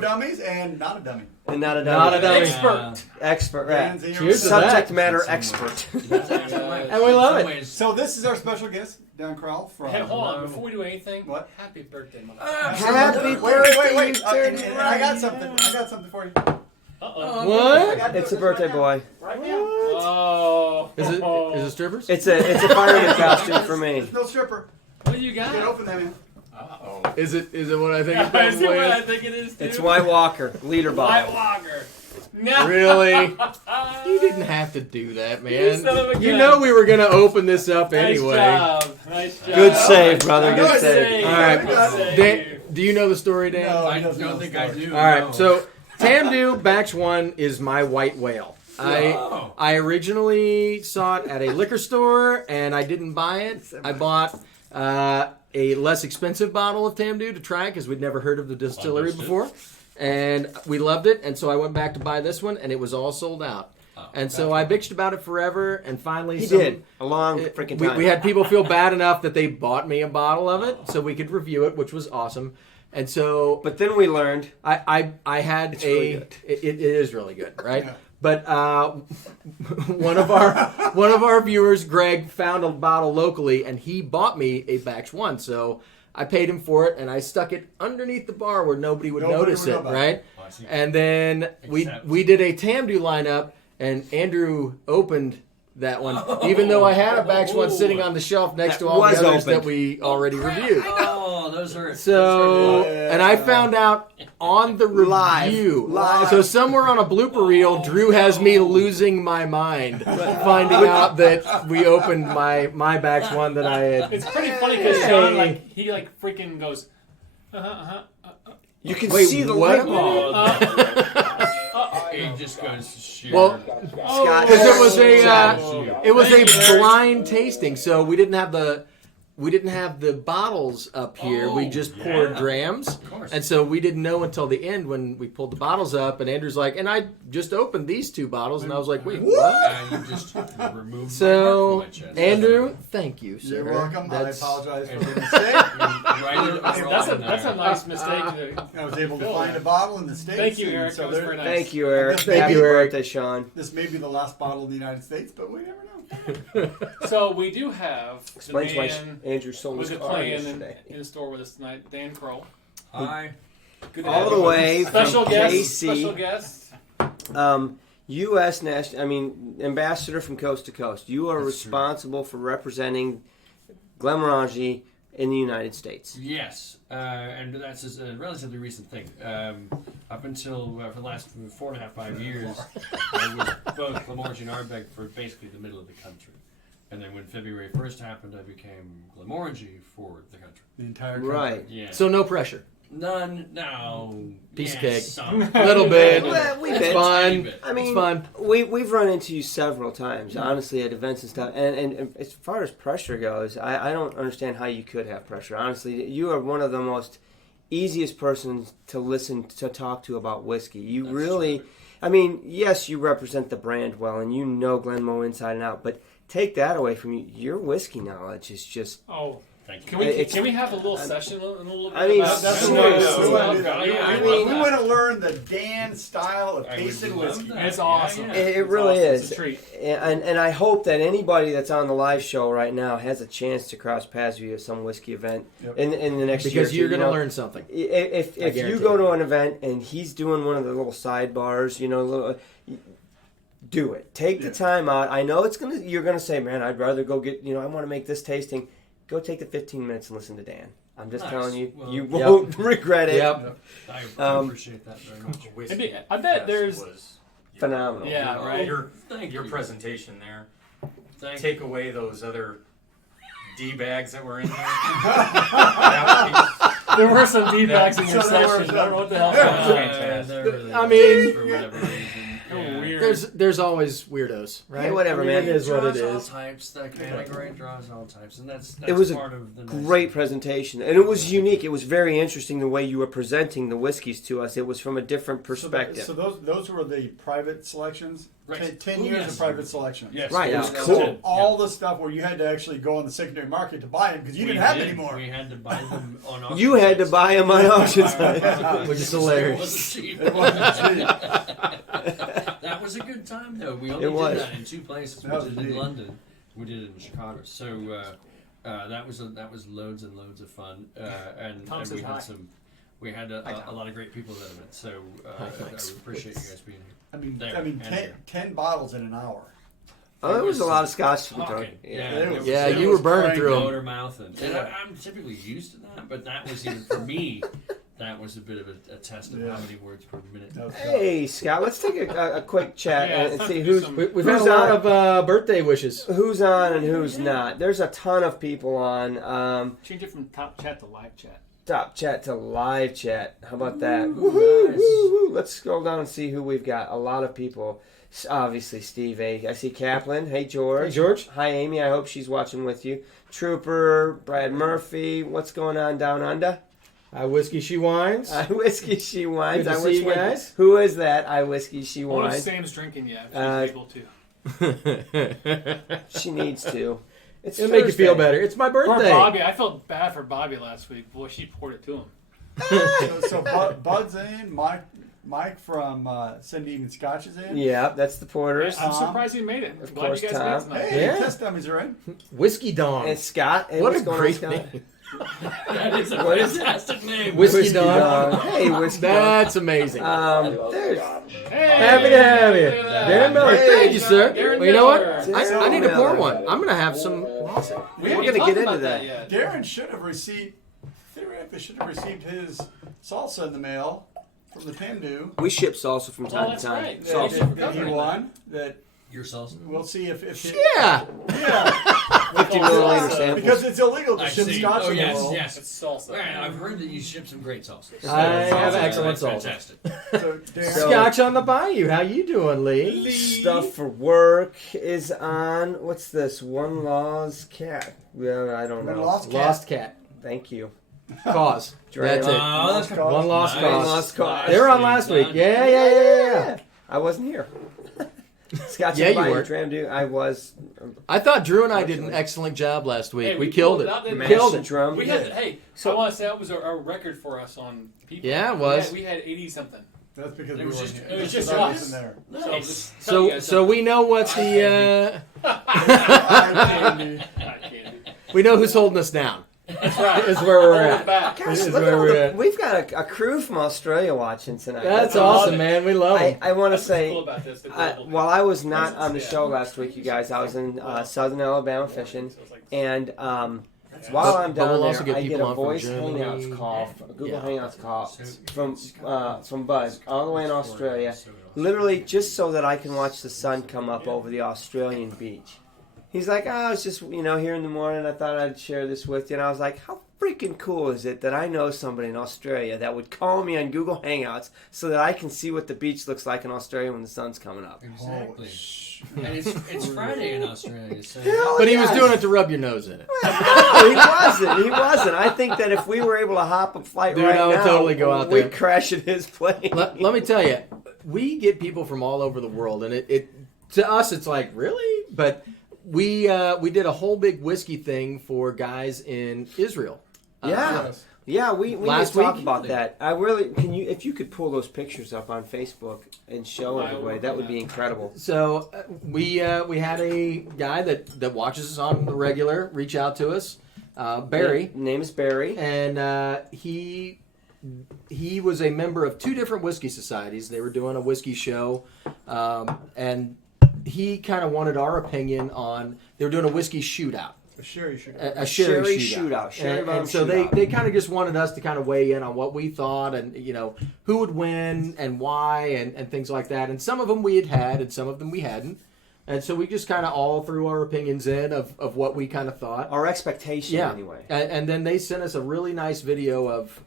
Dummies and not a dummy. And not a dummy. Not a dummy. Expert, right. Cheers to Subject that. matter expert. And we love it. So this is our special guest, Dan Crowell from... Hey, hold on. Before we do anything, what? Happy birthday, mother. Happy Wait. And I got something for you. Uh-oh. What? It's a birthday boy. Right now. Oh. Is it strippers? It's a fireman costume for me. There's no stripper. What do you got? You can open that, man. Uh-oh. Is it what I think it Is probably it what I is? think it is, too? It's White Walker, leader White bottle. Walker. No. Really? You didn't have to do that, You son of man. a You gun. know we were going to open this up anyway. Nice job. Good save, brother. Good Good save. save. All right. Good save. Dan, do you know the story, Dan? No, I he doesn't know don't the think I story. do. All right, no. so Tamdu Batch 1 is my white whale. Oh. I originally saw it at a liquor store, and I didn't buy it. I bought a less expensive bottle of Tamdu to try because we'd never heard of the distillery before. And we loved it, and so I went back to buy this one, and it was all sold out. And so I bitched about it forever, and finally He did. A long freaking time. we had people feel bad enough that they bought me a bottle of it so we could review it, which was awesome. And so, But then we learned. I had It's really good. It is really good, right? Yeah. But one of our viewers, Greg, found a bottle locally, and he bought me a Batch 1. So I paid him for it, and I stuck it underneath the bar where nobody would notice would know it, about right? Oh, I see. And then Except- we did a Tamdu lineup, and Andrew opened that one, even though I had a Batch 1 sitting on the shelf next That to all the was others opened. that we already reviewed. Oh, those are... So, Yeah. and I found out on the review. Live. So somewhere on a blooper reel, Drew has me losing my mind, finding out that we opened my Batch 1 that I had. It's pretty funny because Sean, he freaking goes, You can Wait, see the what? lip ball. It just goes to shit. Well, Scott. because it was a blind tasting, so we didn't have the bottles up here. We just poured drams. Of course. And so we didn't know until the end when we pulled the bottles up, and Andrew's like, and I just opened these 2 bottles, and I was like, wait, what? You just removed So, my heart from my chest. Andrew, thank you, sir. You're welcome. That's- I apologize for the mistake. That's a nice mistake. I was able to find a bottle in the States. Thank you, and Eric. So That was there- very nice. Thank you, Eric. This may Happy be- birthday, Sean. This may be the last bottle in the United States, but we never know. So we do have the Explains why man Andrew sold who's his car playing yesterday. in the store with us tonight, Dan Kroll. Hi. Good to All have the you. way Special from guest. KC. Special guest. U.S. ambassador from coast to coast. You are responsible for representing Glenmorangie in the United States. Yes, and that's a relatively recent thing. Up until for the last 4.5, 5 years, I was both Glenmorangie and Ardbeg for basically the middle of the country. And then when February 1st happened, I became Glenmorangie for the country. The entire country. Right. Yeah. So no pressure. None, no. Piece of yeah, cake. some. Little bit. Well, we It's bitch. fun. I mean, It's fun. we've run into you several times, honestly, at events and stuff. And as far as pressure goes, I don't understand how you could have pressure. Honestly, you are one of the most easiest persons to listen to talk to about whiskey. You That's really, true. I mean, yes, you represent the brand well, and you know Glenmoe inside and out. But take that away from you, your whiskey knowledge is just Thank you. Can we have a little session in a little bit? I mean, about that? seriously. We want I mean, to learn the Dan style of I would tasting love whiskey. that. It's awesome. Yeah. It It's really awesome. is. It's a treat. And I hope that anybody that's on the live show right now has a chance to cross paths with you at some whiskey event Yep. in the next year. Because or two, you're going to know. learn something. If you guarantee go it. to an event and he's doing one of the little sidebars, do it. Take the Yeah. time out. I know you're gonna say, man, I'd rather go get, I want to make this tasting. Go take the 15 minutes and listen to Dan. I'm just Nice. telling you, Well, you won't regret it. Yep. I appreciate that very much. Whiskey I bet there's- was Phenomenal. Yeah, right. Your Thank your you. presentation there. Thank Take away those other D bags that were in there. That There were some feedbacks in your So there were session. I don't know what the hell. Yeah. happened. I mean- for whatever reason. Oh, weird. There's always weirdos, right? Hey, whatever, I mean, man. It is what it draws all is. types. That category draws all types, and that's It was a part of the nice Great thing. presentation, and it was unique. It was very interesting the way you were presenting the whiskeys to us. It was from a different perspective. So those were the private selections. Right. 10 Oh, years yes. of private selection. Yes, Right, it yeah, was that cool. it. All the stuff where you had to actually go on the secondary market to buy them because you didn't have any more. We had to buy them on auction You had to sites. buy them on auction sites. Which is It hilarious. wasn't cheap. It wasn't cheap. That was a good time, though. We only It did was. that in two places. We That did was it in neat. London. We did it in Chicago. So that was loads and loads of fun. And Tom we says hi. had a lot of great people at that event. So I appreciate you guys being here. I mean, There, and 10 bottles in an hour. Oh, there was a lot of scotch to be Talking. drunk. it was- Yeah, it you was were burning cranky. through 'em. Motor mouth, and I'm typically used to that, but that was even for me. That was a bit of a test of Yeah. how many words per minute. That was Hey, Scott, let's take a quick chat Yeah, and it's see time to do who's some- We've had a Who's lot on? of birthday wishes. who's on and who's not. There's a ton of people on. Change it from top chat to live chat. Top chat to live chat. How about that? Ooh, Woohoo, nice. woohoo. Let's scroll down and see who we've got. A lot of people. Obviously, Steve A. I see Kaplan. Hey, George. Hey, George. Hi, Amy. I hope she's watching with you. Trooper, Brad Murphy. What's going on down under? I whiskey, she wines. I whiskey, she wines. Good to I see wish you one- guys. Who is that? I whiskey, she I wonder if wines. Sam's drinking yet. Uh, She's able to. She needs to. It's It'll make you feel Thursday. better. It's my Poor birthday. Bobby. I felt bad for Bobby last week. Boy, she poured it to him. So Bud's in. Mike from Cindy and Scotch is in. Yeah, that's the Porters. I'm Tom. surprised he made it. Of Glad course, you guys Tom. made it tonight. Hey, Yeah. test dummies are in. Whiskey Dong. And Scott. Hey, What what's a going on, great Scott? name. That is a What is it? fantastic name. Whiskey Dong. Hey, Whiskey Dog. That's amazing. There's Hey, Happy to have you. look at that. Darren Miller. Hey, Thank you, sir. Darren Well, you know what? Miller. I need to pour Miller. one. I'm going to have some. We We're haven't gonna even get talked into about that. yet. Darren should have received. Theoretically, should have received his salsa in the mail from the Pandu. We ship salsa from time that's to time. right. That, Salsa. that he won. That Your sauce. we'll see if Yeah. yeah 50 milliliter samples. because it's illegal to I ship see. Scotch Oh in the yes, world. yes. It's salsa. Right, I've heard that you ship some great sauces. I have Salsa, excellent that's salsa. Fantastic. So Darren, So- Scotch on the Bayou. How you doing, Lee? Stuff for work is on. What's this? One Lost Cat. Well, I don't know. One Lost Cat. Lost Cat. Thank you. Cause. That's it. Oh, that's Lost One lost nice. cause. Lost cause. They were on last week. Yeah. I wasn't here. Scotch Yeah, and you Bayou were. Tram Dude. I was. I thought Drew and I did an excellent job last week. Hey, we killed it. out the- Mashed Killed and it. drum. We had, hey, So- I want to say that was a record for us on people. Yeah, it was. We had 80 something. That's because It we was were just- it was just in us. there. So, Nice. just tell you guys So we know what the we know who's holding us down. That's right. Is where we're Hold it at. back. Gosh, This is look at where all we're the, at. we've got a crew from Australia watching tonight. That's I love awesome, it. man. We love it. I want to That's what's say, cool about this, the global while I was not on the Yeah. show last week, you guys, I was in southern Alabama fishing, So it's like- and while I'm But we'll down also there, get I get people a on from voice Germany. Hangouts call, a Google Yeah. Hangouts call from Buzz, all the way in Australia, literally just so that I can watch the sun come up over the Australian beach. He's like, I was just, here in the morning, I thought I'd share this with you, and I was like, how freaking cool is it that I know somebody in Australia that would call me on Google Hangouts so that I can see what the beach looks like in Australia when the sun's coming up? Exactly. And it's Friday in Australia, so But he was doing it to rub your nose in it. No, he wasn't. He wasn't. I think that if we were able to hop a flight Dude, right I would now, totally go out there. we'd crash at his plane. Let me tell you, we get people from all over the world, and it to us it's like, really? But we did a whole big whiskey thing for guys in Israel. Yeah. Yes. Yeah, we need Last to talk week? about that. I really if you could pull those pictures up on Facebook and show I everybody, will that do would be that. incredible. So we had a guy that watches us on the regular reach out to us, Barry, Name is Barry. and he was a member of 2 different whiskey societies. They were doing a whiskey show, and he kind of wanted our opinion on. They were doing a whiskey shootout. A sherry sugar. A sherry shootout. shootout. Sherry And bomb so shootout. they kind of just wanted us to kind of weigh in on what we thought and, who would win and why and things like that. And some of them we had and some of them we hadn't. And so we just kind of all threw our opinions in of what we kind of thought. Our expectation, anyway. And then they sent us a really nice video of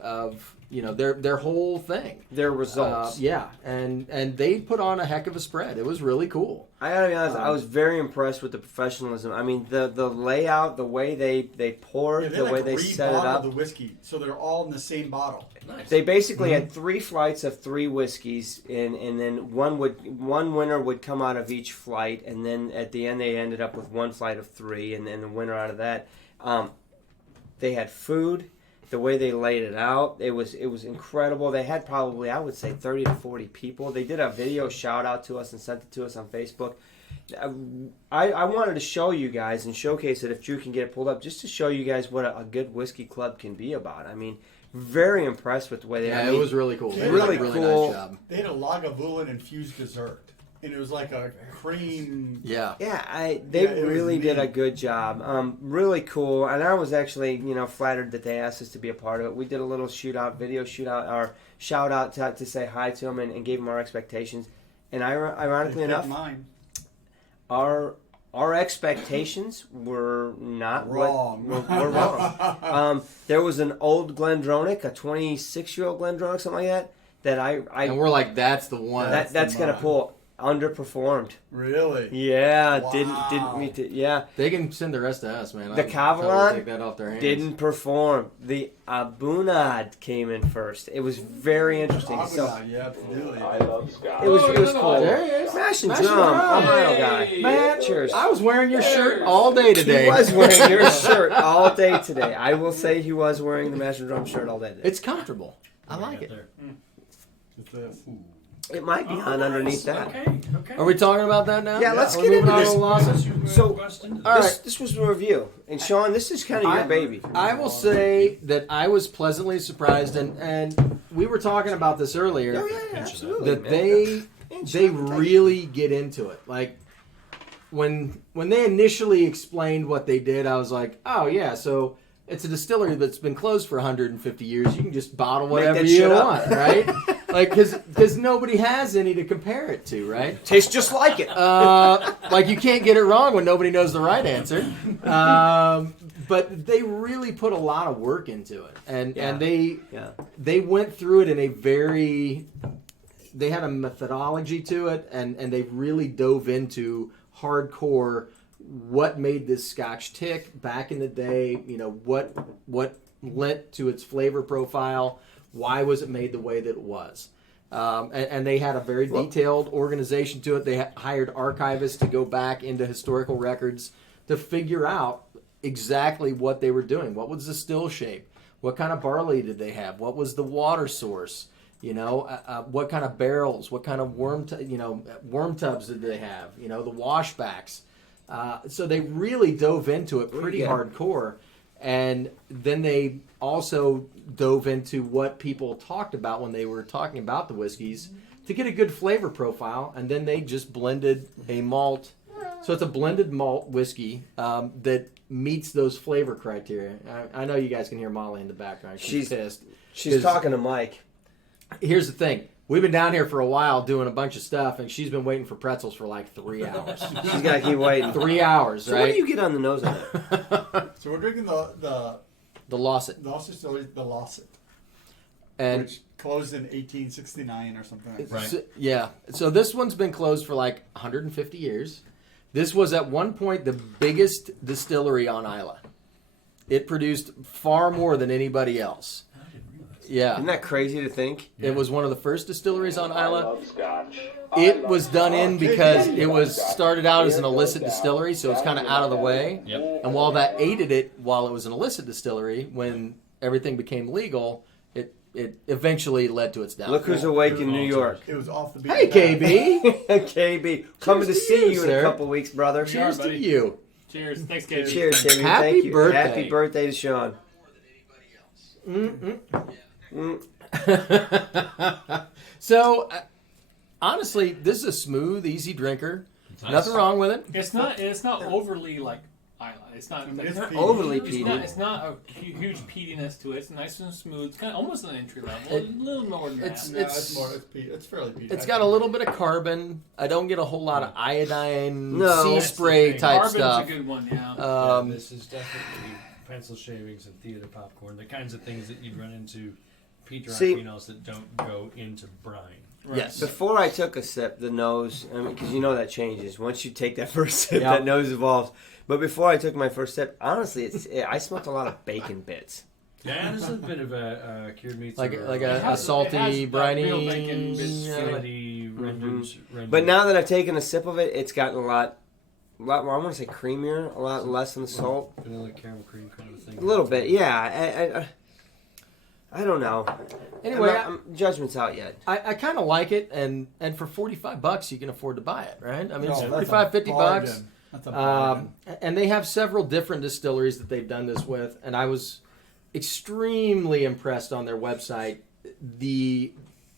their whole thing. Their results. And they put on a heck of a spread. It was really cool. I gotta be honest, I was very impressed with the professionalism. I mean, the layout, the way they poured, Yeah, they the like way they set it rebottled up. the whiskey, so they're all in the same bottle. Nice. They basically had 3 flights of 3 whiskeys, and then one winner would come out of each flight, and then at the end they ended up with 1 flight of 3, and then the winner out of that. They had food. The way they laid it out, it was incredible. They had probably, I would say, 30 to 40 people. They did a video shout out to us and sent it to us on Facebook. I wanted to show you guys and showcase it if Drew can get it pulled up, just to show you guys what a good whiskey club can be about. I mean, very impressed with the way they. It was really cool. They really did a really cool. nice job. They had a Lagavulin infused dessert, and it was like a cream. Yeah. Yeah, they it was really did a neat. good job. Really cool, and I was actually, flattered that they asked us to be a part of it. We did a little video shootout, or shout out to say hi to them and gave them our expectations. And ironically They kept enough, mine. our expectations were not Wrong. Were wrong. There was an old Glendronach, a 26-year-old Glendronach, something like that And we're like, that's the one. That- that's gonna mine. pull. Underperformed. Really? Yeah, Wow. didn't meet it. Yeah, They can send the rest to us, man. The I'll Cavalon totally take that off their hands. didn't perform. The Abunad came in first. It was very interesting. So Yeah, absolutely. it was cool. There he is. Smash and Smash and drum. drum. Ohio guy. Man, Cheers. I was wearing your shirt all day today. He was wearing your shirt all day today. I will say he was wearing the Smash and Drum shirt all day today. It's comfortable. I like Right it. there. It's this. It might be on underneath that. Okay. Are we talking about that now? Yeah, let's We're get moving into on this. to Lawson? So, All right. This was a review. And Sean, this is kind of your baby. I will say that I was pleasantly surprised, and we were talking about this earlier. Oh, yeah, absolutely. That man. they really get into it. Like when they initially explained what they did, I was like, oh yeah, so it's a distillery that's been closed for 150 years. You can just bottle whatever that you shit up. want, right? Like because nobody has any to compare it to, right? Tastes just like it. Like you can't get it wrong when nobody knows the right answer. But they really put a lot of work into it, and they went through it in a very. They had a methodology to it, and they really dove into hardcore what made this Scotch tick back in the day. You know what lent to its flavor profile. Why was it made the way that it was? And they had a very detailed organization to it. They hired archivists to go back into historical records to figure out exactly what they were doing. What was the still shape? What kind of barley did they have? What was the water source? You know, what kind of barrels? What kind of worm tubs did they have? You know, the washbacks. So they really dove into it pretty hardcore. And then they also dove into what people talked about when they were talking about the whiskeys to get a good flavor profile. And then they just blended a malt. So it's a blended malt whiskey that meets those flavor criteria. I know you guys can hear Molly in the background. She's pissed. She's talking to Mike. Here's the thing. We've been down here for a while doing a bunch of stuff, and she's been waiting for pretzels for like 3 hours. She's got to keep waiting. 3 hours, So right? what do you get on the nose on that? So we're drinking the The Lawson. Lost Distilleries, the Lawson, And which closed in 1869 or something like that. Right. So this one's been closed for like 150 years. This was at one point the biggest distillery on Isla. It produced far more than anybody else. Yeah. Isn't that crazy to think? It was one of the first distilleries on I Isla. love Scotch. It was done in because it was started out as an illicit distillery, so it's kind of out of the way. Yep. And while that aided it, while it was an illicit distillery, when everything became legal, it eventually led to its downfall. Look who's awake in New York. It was off the beat. Hey, KB. KB, coming to to see you, you in sir. a couple weeks, brother. Cheers to buddy. you. Cheers. Thanks, KB. Cheers, KB. Happy Thank you. birthday. Happy birthday to Sean. So, honestly, this is a smooth, easy drinker. Nice. Nothing wrong with it. It's not overly like Isla. It's not. It's Like, peaty. Overly it's peaty. not. It's not a huge peatiness to it. It's nice and smooth. It's kind of almost an entry level. A little more than it's- that. No, it's more. It's fairly peaty. It's got a little bit of carbon. I don't get a whole lot of iodine, No. sea That's the spray thing. type Carbon's stuff. a good one. Yeah. Um, this is definitely pencil shavings and theater popcorn, the kinds of things that you'd run into peat See- phenos that don't go into brine. Right. Yes. Before I took a sip, the nose, because you know that changes. Once you take that first sip, Yeah. that nose evolves. But before I took my first sip, honestly, I smelled a lot of bacon bits. Yeah, this is a bit of a cured meats. like or- like It a has- salty, it has that briny. real bacon bits, yeah. salty, rendered. But now that I've taken a sip of it, it's gotten a lot more, I want to say creamier, a lot less in the salt. Vanilla caramel cream kind of thing. A little bit, yeah. I don't know. Anyway, Judgment's out yet. I kind of like it, and for $45 you can afford to buy it, right? I mean, it's No, that's 45, a $50. bargain. That's a bargain. And they have several different distilleries that they've done this with, and I was extremely impressed on their website the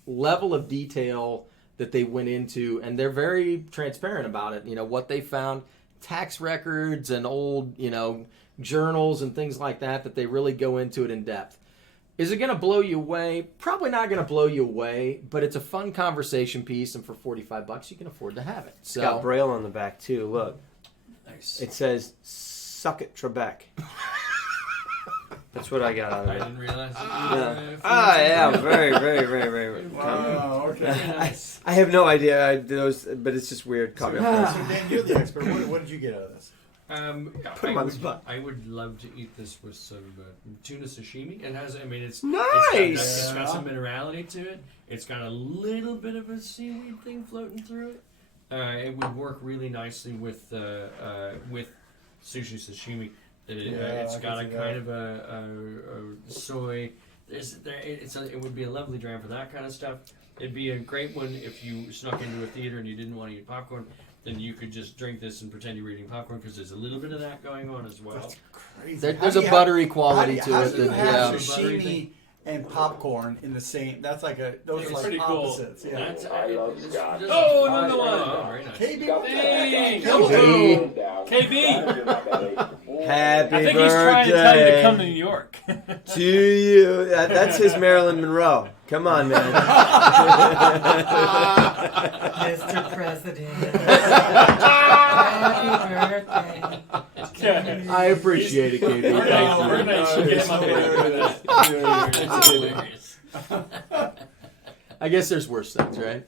level of detail that they went into, and they're very transparent about it. You know what they found, tax records and old journals and things like that they really go into it in depth. Is it going to blow you away? Probably not going to blow you away, but it's a fun conversation piece, and for $45 you can afford to have it. It's got So Braille on the back too. Look, Nice. it says "Suck it, Trebek." That's what I got out of I it. didn't realize. Yeah, very, very, very, very. Oh, okay. Nice. I have no idea those, but it's just weird. Caught me off guard. So Dan, you're the expert. What did you get out of this? Put 'em on the spot. I would love to eat this with some tuna sashimi. It has, it's Nice. It's got some minerality to it. It's got a little bit of a seaweed thing floating through it. It would work really nicely with sushi sashimi. It's I got a can see kind of a soy. It would be a lovely dram for that kind of stuff. It'd be a great one if you snuck into a theater and you didn't want to eat popcorn. Then you could just drink this and pretend you're eating popcorn because there's a little bit of that going on as well. That's crazy. there's a buttery quality to How it. do you That, have yeah. sashimi and popcorn in the same? That's like those It's are like pretty cool. opposites. Yeah. That's, I love Scotch. Oh, another one. Oh, very nice. KB, Hey, KB. KB. Happy I think he's trying to tell you to come to birthday New York. to you. That's his Marilyn Monroe. Come on, man. Mr. President. Happy birthday. I appreciate it, KB. We're Thank gonna get him up there. That's hilarious. you. I guess there's worse things, right?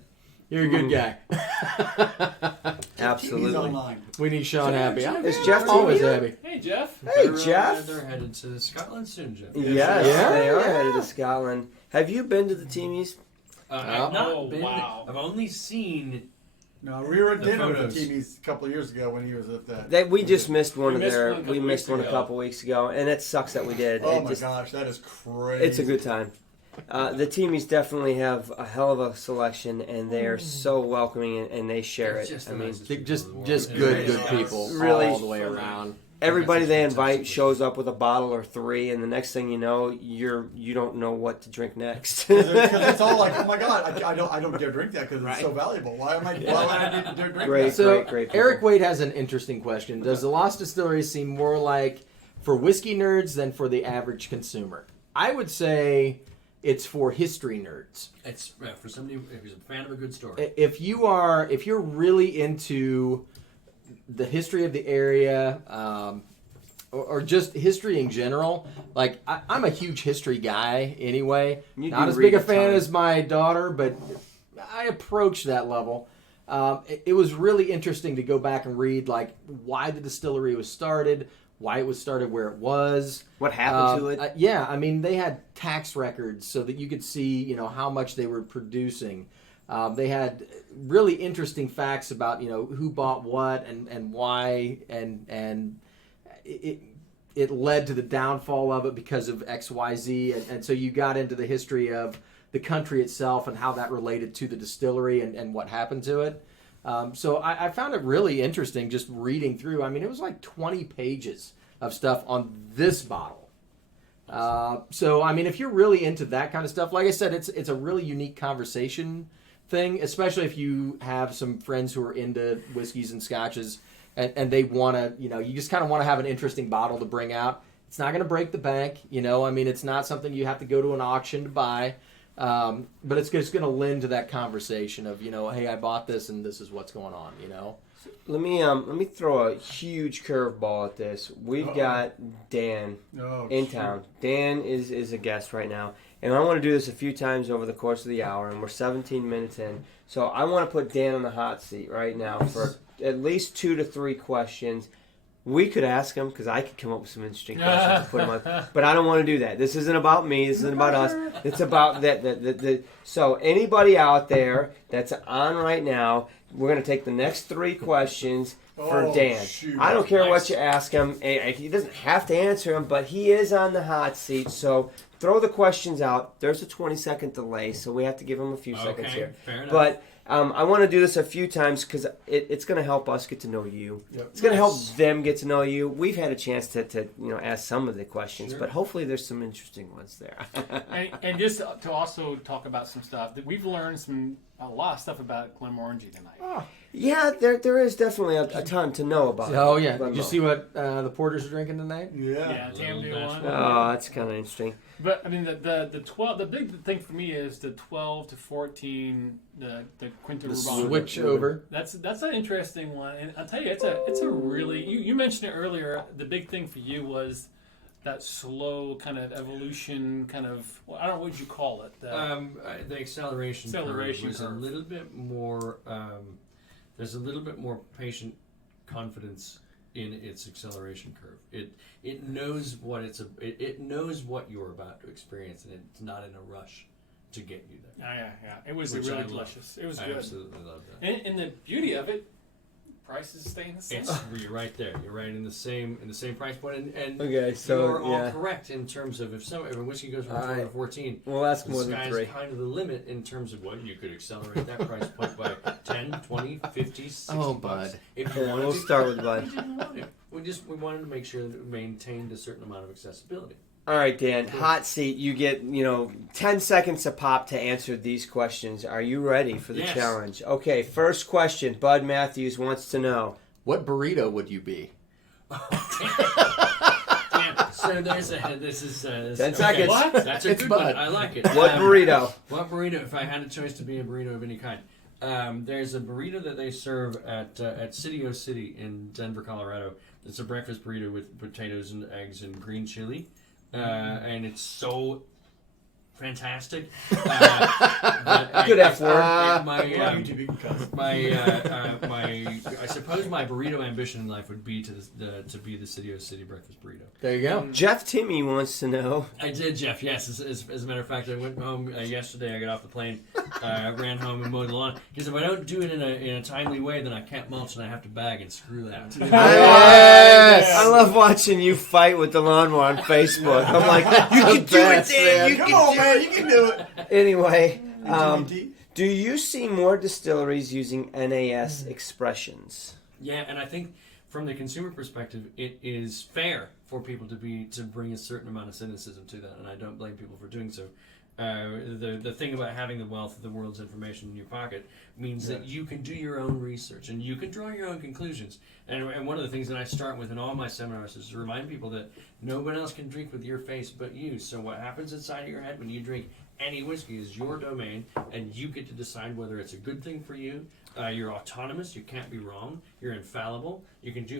You're a good guy. He's Absolutely. online. We need Sean happy. Is Jeff always here? happy? Hey, Jeff. Hey, Jeff. They're headed to Scotland soon, Jeff. Yes, Yeah. they are headed to Scotland. Have you been to the Teamies? I've not Oh, been. wow. I've only seen. No, we were at The dinner with photos. the Teamies a couple of years ago when he was at that. That we just missed one We of missed their. one a couple We missed weeks one a ago. couple weeks ago, and it sucks that we did. Oh It my just- gosh, that is crazy. It's a good time. The Teamies definitely have a hell of a selection, and they are so welcoming, and they share It's it. just I the mean, nicest people Just in the world. just It good really is. people Really- all the way around. everybody they Fantastic. invite shows up with a bottle or three, and the next thing you know, you don't know what to drink next. Because it's all like, oh my god, I don't dare drink that because it's so valuable. Why would I dare drink Great. that? So great people. Eric Wade has an interesting question. Does the Lost Distillery seem more like for whiskey nerds than for the average consumer? I would say it's for history nerds. It's for somebody who's a fan of a good story. If you're really into the history of the area, or just history in general, like I'm a huge history guy anyway. You Not do as read big a a fan ton. as my daughter, but I approach that level. It was really interesting to go back and read like why the distillery was started, why it was started where it was. What happened to it? Yeah, I mean, they had tax records so that you could see, how much they were producing. They had really interesting facts about, who bought what and why, and it led to the downfall of it because of X, Y, Z. And so you got into the history of the country itself and how that related to the distillery and what happened to it. So I found it really interesting just reading through. I mean, it was like 20 pages of stuff on this bottle. So, I mean, if you're really into that kind of stuff, like I said, it's a really unique conversation thing, especially if you have some friends who are into whiskeys and scotches and they want to, you just kind of want to have an interesting bottle to bring out. It's not going to break the bank, I mean, it's not something you have to go to an auction to buy. But it's just going to lend to that conversation of, hey, I bought this and this is what's going on, Let me throw a huge curveball at this. We've got Dan in town. Dan is a guest right now, and I want to do this a few times over the course of the hour, and we're 17 minutes in. So I want to put Dan on the hot seat right now for at least 2 to 3 questions. We could ask him, because I could come up with some interesting questions to put him on. But I don't want to do that. This isn't about me. This isn't about us. It's about that. So anybody out there that's on right now, we're going to take the next 3 questions for Dan. Shoot. I don't care what you ask him. He doesn't have to answer them, but he is on the hot seat. So throw the questions out. There's a 20-second delay, so we have to give him a few seconds here. Fair enough. But I want to do this a few times because it's going to help us get to know you. Yep. It's going to help them get to know you. We've had a chance to ask some of the questions, but hopefully there's some interesting ones there. and just to also talk about some stuff that we've learned a lot of stuff about Glenmorangie tonight. Yeah, there is definitely a ton to know about. Oh, yeah. Did you see what the porters are drinking tonight? Yeah, Tamdu one. Oh, that's kind of interesting. But I mean, the 12. The big thing for me is the 12 to 14. The Quinta Ruban. Switch over. That's an interesting one, and I'll tell you, it's a really. You mentioned it earlier. The big thing for you was that slow kind of evolution, kind of. Well, I don't know what you call it. The acceleration curve was a little bit more. There's a little bit more patient confidence in its acceleration curve. It knows what it knows what you're about to experience, and it's not in a rush to get you there. Yeah. It was really delicious. It was good. I absolutely love that. And the beauty of it, prices staying the same. You're right there. You're right in the same price point, and Okay, so you're all correct in terms of if a whiskey goes from 12 to 14. We'll ask more the than sky's 3. kind of the limit in terms of what you could accelerate that price point by 10, 20, 50, 60 Oh, bucks. bud. If you wanted We'll to. start with Bud. We didn't want it. We wanted to make sure that it maintained a certain amount of accessibility. All right, Dan, hot seat. You get 10 seconds a pop to answer these questions. Are you ready for the challenge? Okay, first question. Bud Matthews wants to know. What burrito would you be? Yeah, so this is 10 seconds. What? That's a It's good Bud. one. I like it. What burrito? What burrito? If I had a choice to be a burrito of any kind, there's a burrito that they serve at City City in Denver, Colorado. It's a breakfast burrito with potatoes and eggs and green chili, and it's so fantastic. Good F word. I suppose my burrito ambition in life would be to be the City breakfast burrito. There you go. Jeff Timmy wants to know. I did, Jeff. Yes, as a matter of fact, I went home yesterday. I got off the plane, ran home and mowed the lawn. Because if I don't do it in a timely way, then I can't mulch and I have to bag and screw that. Yes! I love watching you fight with the lawnmower on Facebook. I'm like, you can do it, Dan. You Come can on, do man. You can do it. Anyway, DDT. do you see more distilleries using NAS expressions? Yeah, and I think from the consumer perspective, it is fair for people to bring a certain amount of cynicism to that, and I don't blame people for doing so. The thing about having the wealth of the world's information in your pocket means that you can do your own research and you can draw your own conclusions. And one of the things that I start with in all my seminars is to remind people that no one else can drink with your face but you. So what happens inside of your head when you drink any whiskey is your domain, and you get to decide whether it's a good thing for you. You're autonomous. You can't be wrong. You're infallible. You can do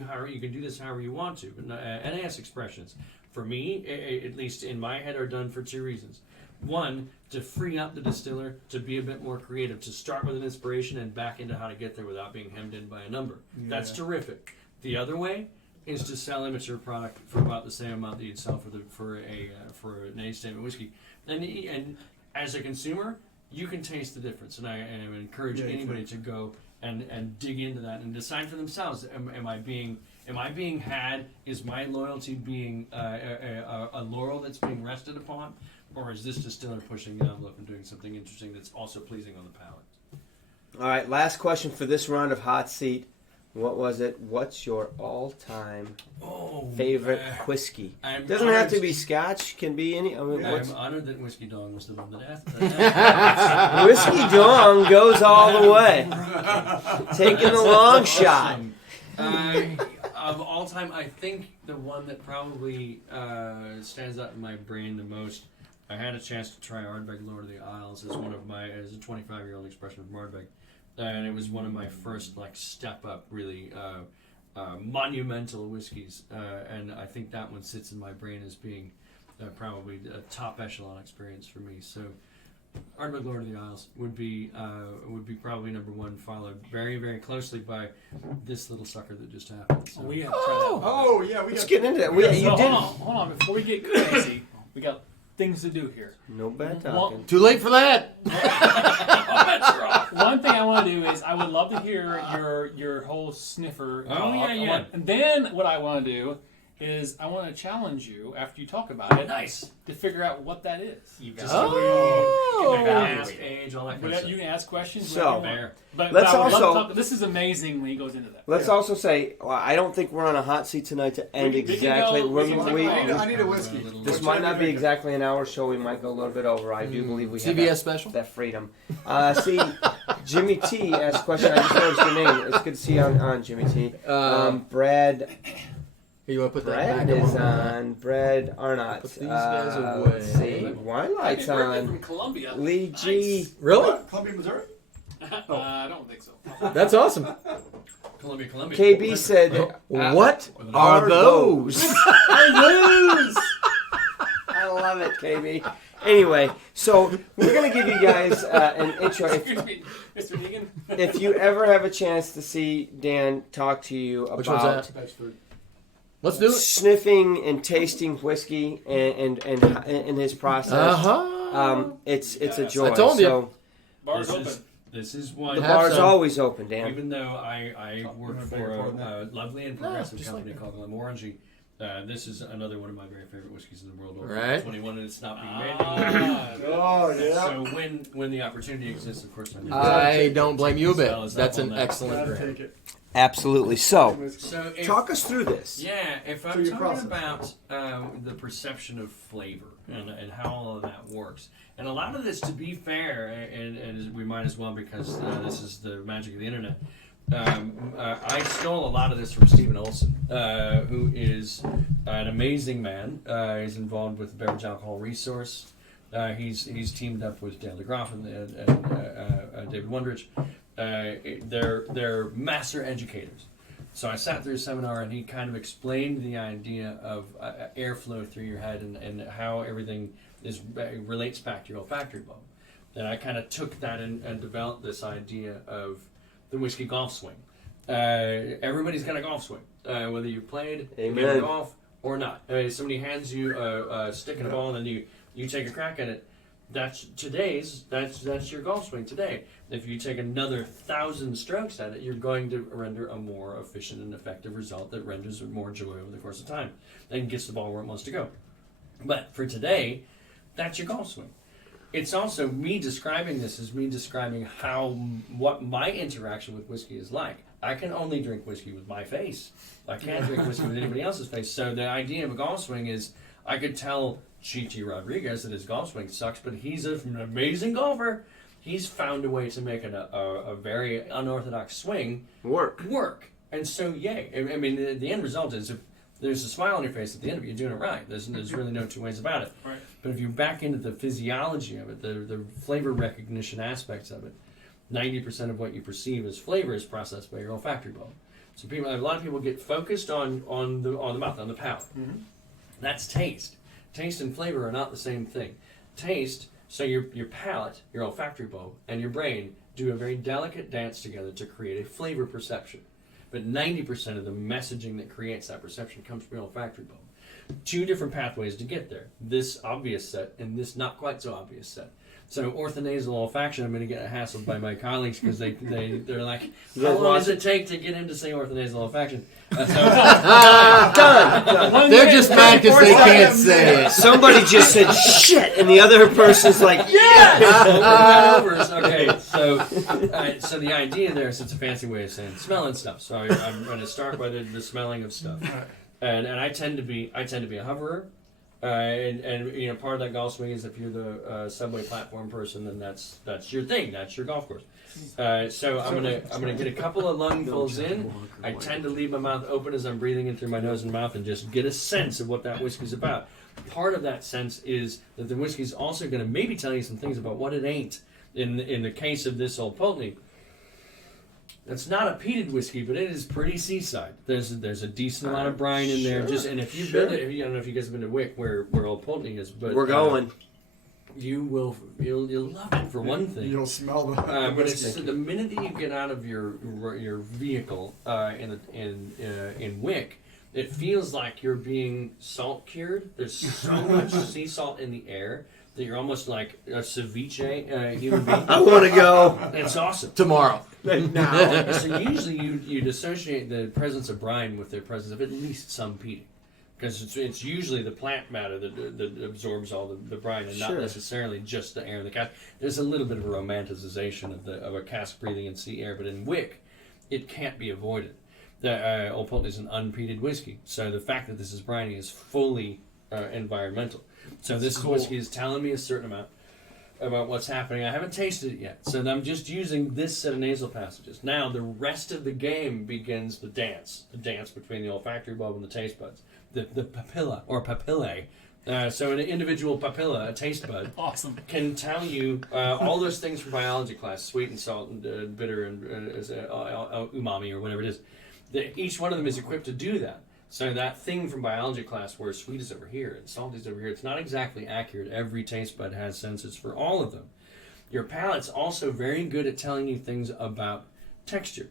this however you want to. But NAS expressions, for me, at least in my head, are done for 2 reasons. one, to free up the distiller to be a bit more creative, to start with an inspiration and back into how to get there without being hemmed in by a number. That's terrific. The other way is to sell immature product for about the same amount that you'd sell for an age statement whiskey. And as a consumer, you can taste the difference. And I encourage anybody to go and dig into that and decide for themselves: Am I being had? Is my loyalty being a laurel that's being rested upon, or is this distiller pushing the envelope and doing something interesting that's also pleasing on the palate? All right, last question for this round of Hot Seat. What was it? What's your all-time favorite whiskey? Doesn't have to be Scotch. Can be any. I mean, I'm honored that Whiskey Dong was the one that asked. Whiskey Dong goes all the way, taking the long shot. Of all time, I think the one that probably stands out in my brain the most. I had a chance to try Ardbeg Lord of the Isles as a 25-year-old expression of Ardbeg. And it was one of my first step up, really monumental whiskeys, and I think that one sits in my brain as being probably a top echelon experience for me. So, Ardbeg Lord of the Isles would be probably number one, followed very, very closely by this little sucker that just happened. So. We have to try that. Oh yeah, Let's get into that. Hold on, before we get crazy, we got things to do here. No bad talking. Too late for that. One thing I want to do is I would love to hear your whole sniffer. Oh, yeah. And then what I want to do is I want to challenge you after you talk about it. Nice. To figure out what that is. You Just ask age, all that kind of stuff. you can ask questions. So, but let's I would love to also- talk, this is amazing when he goes into that. Let's also say, I don't think we're on a hot seat tonight to end We can exactly. go- we can take I need a whiskey. This might not be exactly an hour show. We might go a little bit over. I do believe we have CBS special. that freedom. See, Jimmy T asked a question. I just noticed your name. It's good to see you on Jimmy T. Brad. You want to put that Brad back is on? on. Brad Arnott. Put these guys away. Let's see. Winelight's on. from Columbia. Lee G. Really? What? Columbia, Missouri? I don't think so. That's awesome. Columbia. KB said, What are those? I love it, KB. Anyway, so we're going to give you guys an intro. Excuse me, Mr. Deegan. If you ever have a chance to see Dan talk to you Which one's about that? Let's do it. sniffing and tasting whiskey and his process, it's a joy. I told you. So Bar's open. This is one. the Have bar's some. always open, Dan. Even though I work for a lovely and progressive just company called Glenmorangie, this is another one of my very favorite whiskeys in the world. Over Right. 21, and it's not being made anymore. Oh yeah. So when the opportunity exists, of course, I don't blame you a bit. Sell us That's up an on that. excellent Gotta brand. take it. Absolutely. So, So if, talk us through this. yeah, if So I'm your talking process. about the perception of flavor and how all of that works, and a lot of this, to be fair, and we might as well because this is the magic of the internet. I stole a lot of this from Stephen Olson, who is an amazing man. He's involved with the Beverage Alcohol Resource. He's teamed up with Dan DeGroff and David Wondrich. They're master educators. So I sat through a seminar and he kind of explained the idea of airflow through your head and how everything relates back to your olfactory bulb. And I kind of took that and developed this idea of the whiskey golf swing. Everybody's got a golf swing, whether you've played a game Amen. of golf or not. Somebody hands you a stick and a ball and then you take a crack at it. That's your golf swing today. If you take another 1,000 strokes at it, you're going to render a more efficient and effective result that renders more joy over the course of time and gets the ball where it wants to go. But for today, that's your golf swing. It's also me describing this as me describing what my interaction with whiskey is like. I can only drink whiskey with my face. I can't drink whiskey with anybody else's face. So the idea of a golf swing is I could tell Chichi Rodriguez that his golf swing sucks, but he's an amazing golfer. He's found a way to make a very unorthodox swing work. And so, yay. I mean, the end result is if there's a smile on your face at the end of it, you're doing it right. There's really no two ways about it. Right. But if you back into the physiology of it, the flavor recognition aspects of it, 90% of what you perceive as flavor is processed by your olfactory bulb. So a lot of people get focused on the mouth, on the palate. Mm-hmm. That's taste. Taste and flavor are not the same thing. Taste So your palate, your olfactory bulb, and your brain do a very delicate dance together to create a flavor perception. But 90% of the messaging that creates that perception comes from your olfactory bulb. 2 different pathways to get there. This obvious set and this not quite so obvious set. So orthonasal olfaction, I'm going to get hassled by my colleagues because they're like, how long does it take to get him to say orthonasal olfaction? Done. They're just mad because they can't say it. Somebody just said shit, and the other person's like, yeah. Okay, so the idea there is it's a fancy way of saying smelling stuff. So I'm going to start by the smelling of stuff, and I tend to be a hoverer. And you know, part of that golf swing is if you're the subway platform person, then that's your thing. That's your golf course. So I'm gonna get a couple of lungfuls in. I tend to leave my mouth open as I'm breathing in through my nose and mouth, and just get a sense of what that whiskey's about. Part of that sense is that the whiskey's also going to maybe tell you some things about what it ain't. In the case of this Old Pulteney, it's not a peated whiskey, but it is pretty seaside. There's a decent amount of brine in there. And if you've been to, I don't know if you guys have been to Wick, where Old Pulteney is, but We're going. you'll love it for one thing. You'll smell the But whiskey. it's the minute that you get out of your vehicle in Wick, it feels like you're being salt cured. There's so much sea salt in the air that you're almost like a ceviche human being. I want to go. It's awesome. Tomorrow. So usually you'd associate the presence of brine with the presence of at least some peating, because it's usually the plant matter that absorbs all the brine, and not Sure. necessarily just the air in the cask. There's a little bit of a romanticization of a cask breathing in sea air, but in Wick, it can't be avoided. The Old Pulteney is an unpeated whiskey, so the fact that this is briny is fully environmental. So this whiskey is telling me a certain amount about what's happening. I haven't tasted it yet, so I'm just using this set of nasal passages. Now the rest of the game begins the dance between the olfactory bulb and the taste buds, the papilla or papillae. So an individual papilla, a taste bud, Awesome. can tell you all those things from biology class: sweet and salt and bitter and umami or whatever it is. Each one of them is equipped to do that. So that thing from biology class where sweet is over here and salt is over here, it's not exactly accurate. Every taste bud has senses for all of them. Your palate's also very good at telling you things about texture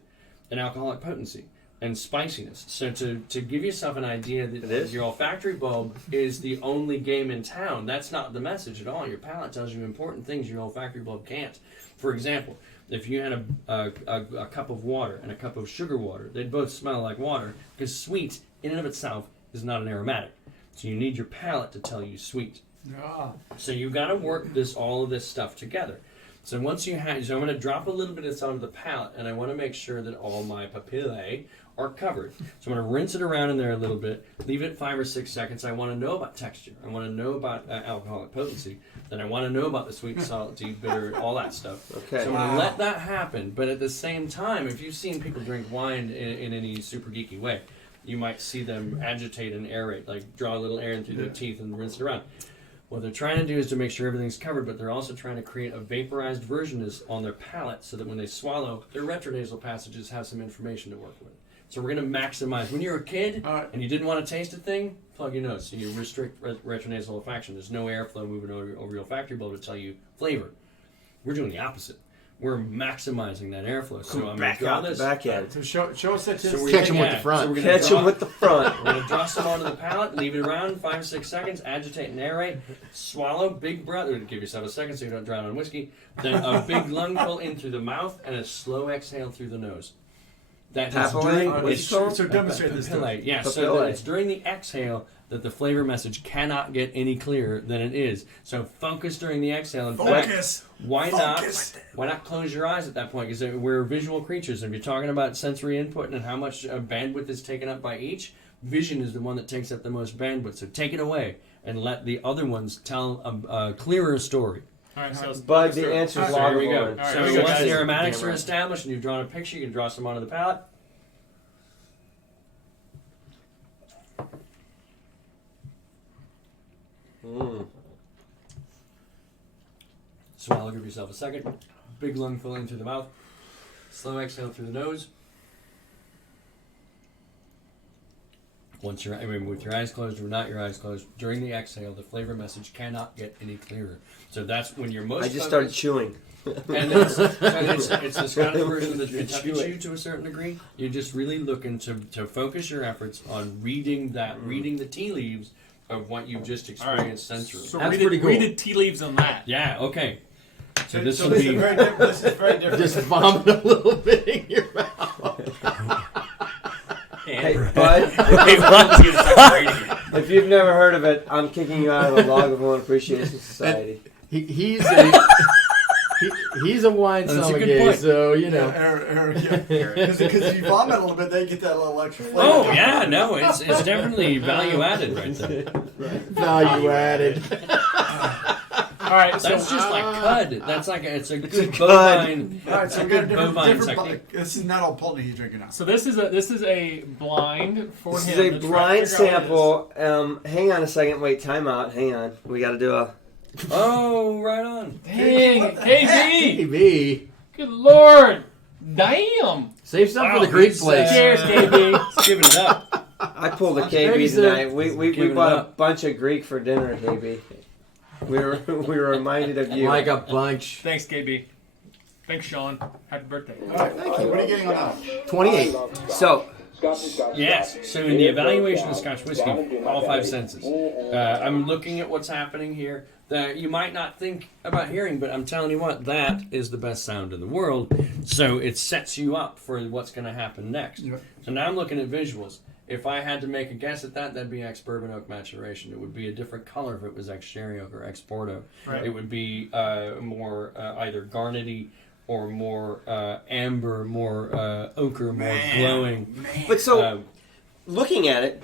and alcoholic potency and spiciness. So to give yourself an idea that your olfactory bulb is the only game in town, that's not the message at all. Your palate tells you important things your olfactory bulb can't. For example, if you had a cup of water and a cup of sugar water, they'd both smell like water, because sweet in and of itself is not an aromatic. So you need your palate to tell you sweet. Ah. So you got to work all of this stuff together. So once you have, so I'm going to drop a little bit of this onto the palate, and I want to make sure that all my papillae are covered. So I'm going to rinse it around in there a little bit, leave it 5 or 6 seconds. I want to know about texture. I want to know about alcoholic potency. Then I want to know about the sweet, salty, bitter, all that stuff. Okay. So I'm going to let that happen. But at the same time, if you've seen people drink wine in any super geeky way, you might see them agitate and aerate, like draw a little air in through their teeth and rinse it around. What they're trying to do is to make sure everything's covered, but they're also trying to create a vaporized version on their palate so that when they swallow, their retronasal passages have some information to work with. So we're going to maximize. When you're a kid and you didn't want to taste a thing, plug your nose. So you restrict retronasal olfaction. There's no airflow moving over your olfactory bulb to tell you flavor. We're doing the opposite. We're maximizing that airflow. So I'm going to draw this. Back end. So show us that. So Catch 'em with the front. So we're gonna Catch them with the front. We're going to draw some onto the palate, leave it around 5 or 6 seconds, agitate and aerate, swallow, big breath, or give yourself a second so you don't drown on whiskey, then a big lungful in through the mouth and a slow exhale through the nose. That is Papillae? So demonstrate this. Papillae, yeah. So Papillae. that it's during the exhale that the flavor message cannot get any clearer than it is. So focus during the exhale. In fact, Focus. why not close your eyes at that point? Because we're visual creatures. If you're talking about sensory input and how much bandwidth is taken up by each, vision is the one that takes up the most bandwidth. So take it away and let the other ones tell a clearer story. All right, so But the answer's All right, Here we go. log. All right, So here we go, once guys. the aromatics are established and you've drawn a picture, you can draw some onto the palate. Swallow, give yourself a second. Big lungful in through the mouth. Slow exhale through the nose. Once you're, I mean, with your eyes closed or not your eyes closed, during the exhale, the flavor message cannot get any clearer. So that's when you're most. I just started chewing. And it's the Scottish version of the Kentucky Chew to a certain degree. You're just really looking to focus your efforts on reading the tea leaves of what you've just experienced sensorily. So That's read pretty cool. the tea leaves on that. Yeah. Okay. So this So will this be. is very different. This is very different. Just vomit a little bit in your mouth. Hey, bud, if you've never heard of it, I'm kicking you out of the Lagavulin Appreciation Society. He's a wine That's a good sommelier, point. so you know. Because if you vomit a little bit, they get that little extra flavor. Oh yeah, no, it's definitely value added right there. Value added. All right, so That's just like cud. That's like it's a good cud. bovine. All right, so we Good got a bovine different technique. this is not all Polton he's drinking now. So this is a blind for This him. is a to try blind to figure out what it sample. Hang on a second. Wait, time out. Hang on. We got to do a. Oh, right on. is. Dang, KG! KB. Good lord! Damn! Save some Wow, for the Greek he's, place. Cheers, KB! Let's give it up. I pulled a Maybe KB so. tonight. We Give it bought a up. bunch of Greek for dinner, KB. We were reminded of you. Like a bunch. Thanks, KB. Thanks, Sean. Happy birthday. All right, thank you. What are you getting on that? 28. So Yes. So in the evaluation of Scotch whiskey, all five senses. I'm looking at what's happening here that you might not think about hearing, but I'm telling you what, that is the best sound in the world. So it sets you up for what's going to happen next. Yep. So now I'm looking at visuals. If I had to make a guess at that, that'd be ex-bourbon oak maturation. It would be a different color if it was ex-sherry oak or ex-port oak. Right. It would be more either garnety or more amber, more ochre, more glowing. but so Um, looking at it,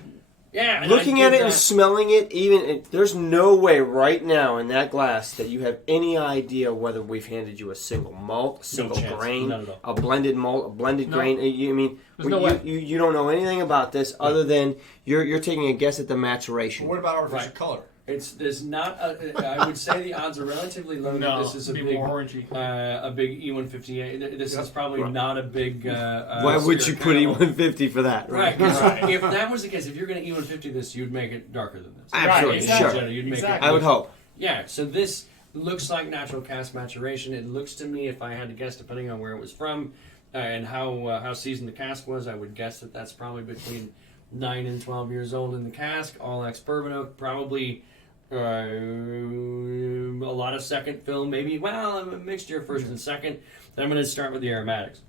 yeah, and looking I at did it and that. smelling it, there's no way right now in that glass that you have any idea whether we've handed you a single malt, a single chance. grain, Not at all. a blended malt, a blended No. grain. I mean, There's no way. you don't know anything about this other than you're taking a guess at the maturation. What about artificial Right. color? There's not. I would say the odds are relatively low. that No, this is a it'd big, be more orangey. a big E158. This is probably not a big. Why would you put Sierra Caramel. E150 for that? Right, 'cause if that was the case, if you're going to E150 this, you'd make it darker than this. Absolutely, exactly. sure. You'd make Exactly. I would hope. Yeah, so this looks like natural cask maturation. It looks to me, if I had to guess, depending on where it was from and how seasoned the cask was, I would guess that that's probably between 9 and 12 years old in the cask. All ex-bourbon oak, probably a lot of second fill, maybe. Well, a mixture of first and second. Then I'm going to start with the aromatics.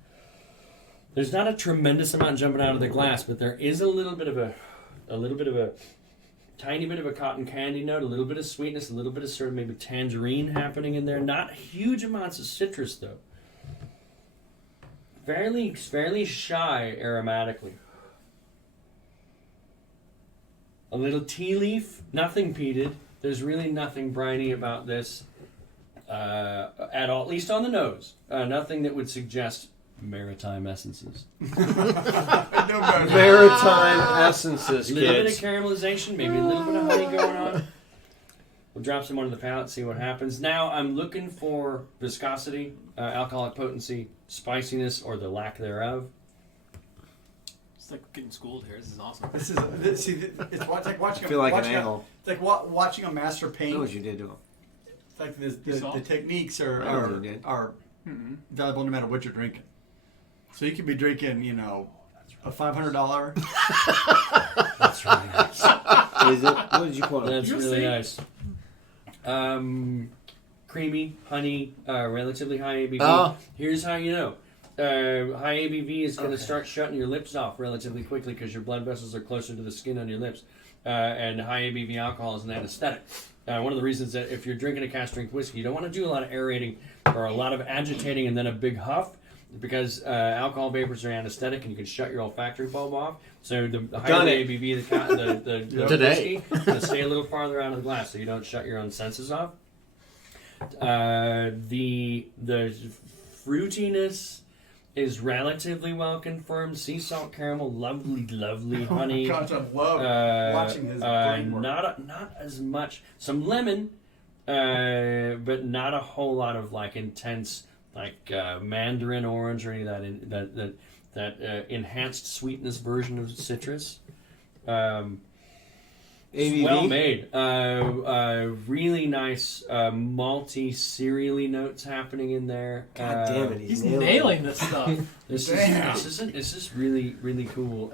There's not a tremendous amount jumping out of the glass, but there is a little bit of a tiny bit of a cotton candy note, a little bit of sweetness, a little bit of sort of maybe tangerine happening in there. Not huge amounts of citrus though. Fairly shy aromatically. A little tea leaf, nothing peated. There's really nothing briny about this at all, at least on the nose. Nothing that would suggest maritime essences. Maritime essences, A little bit of kids. caramelization, maybe a little bit of honey going on. We'll drop some onto the palate, see what happens. Now I'm looking for viscosity, alcoholic potency, spiciness, or the lack thereof. It's like getting schooled here. This is awesome. It's like watching. I feel like an watching a-hole. It's like watching a master paint. Know what you did to him. It's like You saw? the techniques I know what you did. are valuable no matter what you're drinking. So you could be drinking, a $500. That's really nice. Is it? What did you put on? That's You'll really see. nice. Creamy, honey, relatively high ABV. Oh. Here's how you know. High ABV is going to start shutting your lips off relatively quickly because your blood vessels are closer to the skin on your lips. And high ABV alcohol is an anesthetic. One of the reasons that if you're drinking a cask strength whiskey, you don't want to do a lot of aerating or a lot of agitating and then a big huff because alcohol vapors are anesthetic and you can shut your olfactory bulb off. So the higher Done the it. ABV, the Today. whiskey, going to stay a little farther out of the glass so you don't shut your own senses off. The fruitiness is relatively well confirmed. Sea salt caramel, lovely honey. Gosh, I love watching his brain work. Not as much. Some lemon, but not a whole lot of like intense mandarin orange or any of that enhanced sweetness version of citrus. ABV? Well made. Really nice malty, cereally notes happening in there. God damn it, He's nailing it. nailing this stuff. This Damn. is really, really cool.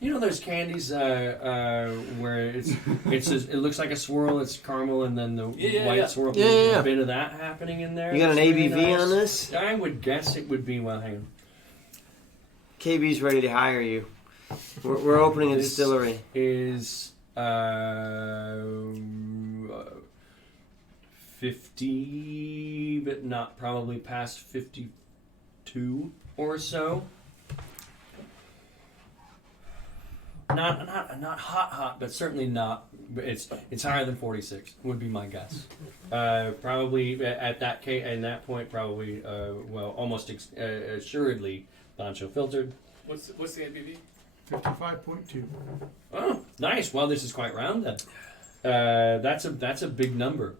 You know those candies where it looks like a swirl, it's caramel, and then the white swirl. Yeah, There's yeah. a bit of that happening in there. You got an That's really ABV nice. on this? I would guess it would be, well, hang on. KB's ready to hire you. We're opening a This distillery. Is 50, but not probably past 52 or so. Not hot, but certainly not. It's higher than 46 would be my guess. Probably at that in that point, probably almost assuredly Bancho filtered. What's the ABV? 55.2. Oh, nice. Well, this is quite round then. That's a big number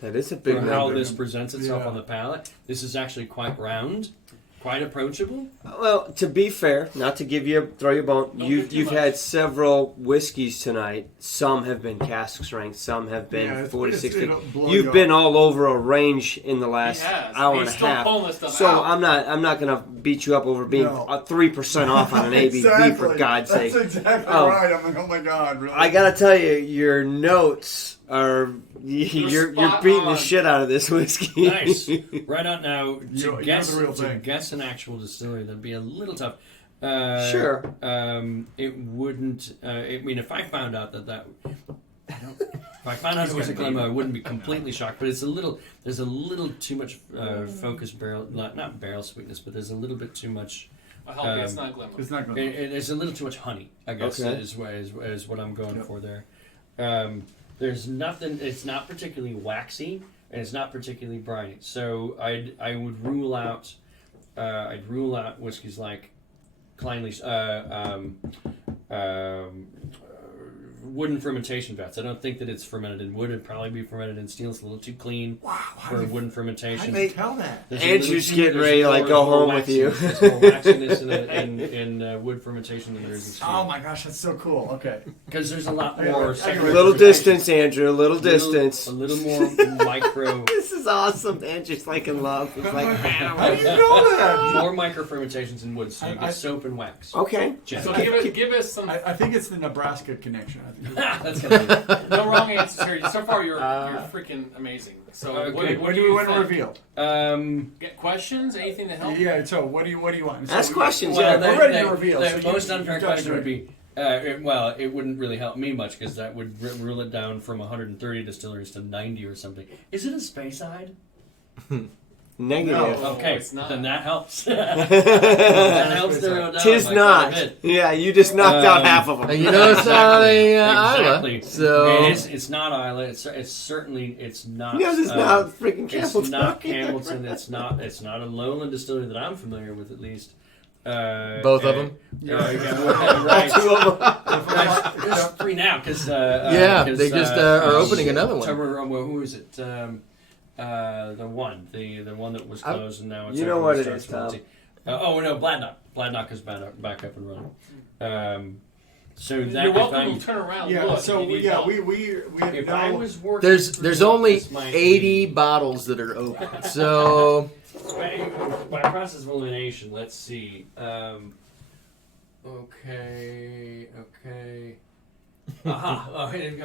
That is a big for number. how this presents itself Yeah. on the palate. This is actually quite round, quite approachable. Well, to be fair, not to throw you a bone, Don't give too you've much. had several whiskeys tonight. Some have been cask strength, some have been Yeah, 46. it'll blow You've you been up. all over a range in the last He has. hour He's and a still half. pulling this stuff So out. I'm not gonna beat you up over being No. 3% off on an ABV for God's sake. That's exactly Oh. right. I'm like, oh my God, really? I gotta tell you, your notes are you're spot beating the on. shit out of this whiskey. Nice. Right on now, You're guess the real thing. guess an actual distillery, that'd be a little tough. Sure. It wouldn't. I mean, if I found out that. If I found out it was a Glenmoe, I wouldn't be completely shocked. But it's a little. There's a little too much focused barrel, not barrel sweetness, but there's a little bit too much. I'll help you. It's not Glenmoe. It's not going to. There's a little too much honey, I guess, Okay. is what I'm going Yep. for there. There's nothing. It's not particularly waxy, and it's not particularly briny. So I would rule out. I'd rule out whiskeys like Kleinle's wooden fermentation vats. I don't think that it's fermented in wood. It'd probably be fermented in steel. It's a little too clean for wooden How fermentation. do you tell that? There's a Andrew's little- getting there's ready to, like, more- go more home with you. waxiness. There's more waxiness in wood fermentation than there is in steel. Oh my gosh, that's so cool. Okay. Because there's a lot I got more. it. secondary Little fermentation. distance, Andrew. Little distance. A little more micro. This is awesome. Andrew's like in love. It's like, How do you know that? More micro fermentations in wood, so you I- get soap and wax. okay. So Generally. give us some. I think it's the Nebraska connection. I think. That's gonna be. No wrong answers here. So far, you're freaking amazing. So Okay, what do you we want to think? reveal? Get questions? Anything to help? Yeah. So what do you want? Ask So questions. Well, Yeah, we're ready to reveal, The so you- most unfair you've done it question would great. be, it wouldn't really help me much because that would rule it down from 130 distilleries to 90 or something. Is it a Speyside? Negative. No. Okay, it's not. then that helps. That helps to narrow down Tis by not. quite a bit. Yeah, you just knocked out half of them. And you know it's not a Exactly. Isla, so It's not Isla. It's certainly not. You know, it's not freaking It's Campbelltown. not Campbellton. It's not a lowland distillery that I'm familiar with, at least. both of them. Right. Two of them. There's three now because Yeah, they just are opening another one. Who is it? The one that was closed and now it's You know open what and it is, starts Tom. oh no, Bladnock. Bladnock is back up and running. So that You're if welcome I'm- to turn around. Yeah. Look, So if you need yeah, help. we if no, I was working, There's through only this might 80 be- bottles that are open. So By process of elimination, let's see. Okay. Aha. Oh, then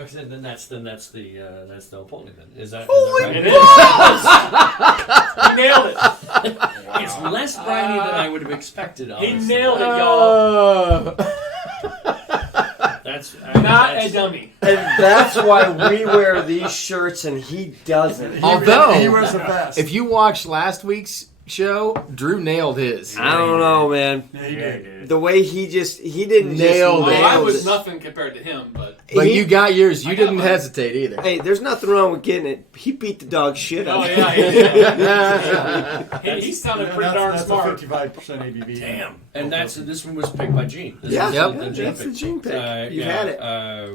that's the Opoli then. Is that right? It is. He nailed it. It's less briny than I would have expected. He Honestly. nailed it, y'all. That's Not that's, a dummy. And that's why we wear these shirts and he doesn't. Although- he wears the best. if you watched last week's show, Drew nailed his. I don't know, man. Yeah, he did. The way he didn't Nailed just it. Well, I nail was this. nothing compared to him, but But He- you got yours. You I got didn't mine. hesitate either. Hey, there's nothing wrong with getting it. He beat the dog shit out oh of it. yeah, he sounded Yeah, pretty darn that's smart. 55% ABV. Damn. And this one was picked by Gene. This Yeah, is Yep. that's the Gene pick. You've yeah, had it.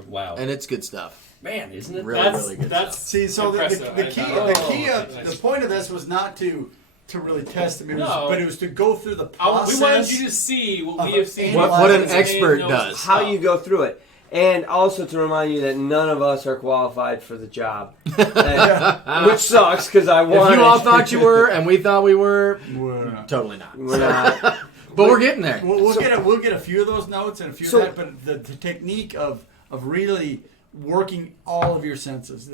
Wow. And it's good stuff. Man, isn't it? Really, That's really good that's See, so impressive. the key, the point of this was not to really test him, but it was to go through the process. We wanted you to see what we have seen. What an Analyze expert knows does. his How stuff. you go through it. And also to remind you that none of us are qualified for the job, which sucks because I wanted. If you all thought you were, and we thought we were, We're not. totally not. We're not. But we're getting there. We'll get a few of those notes and a few So- of that, but the technique of really working all of your senses,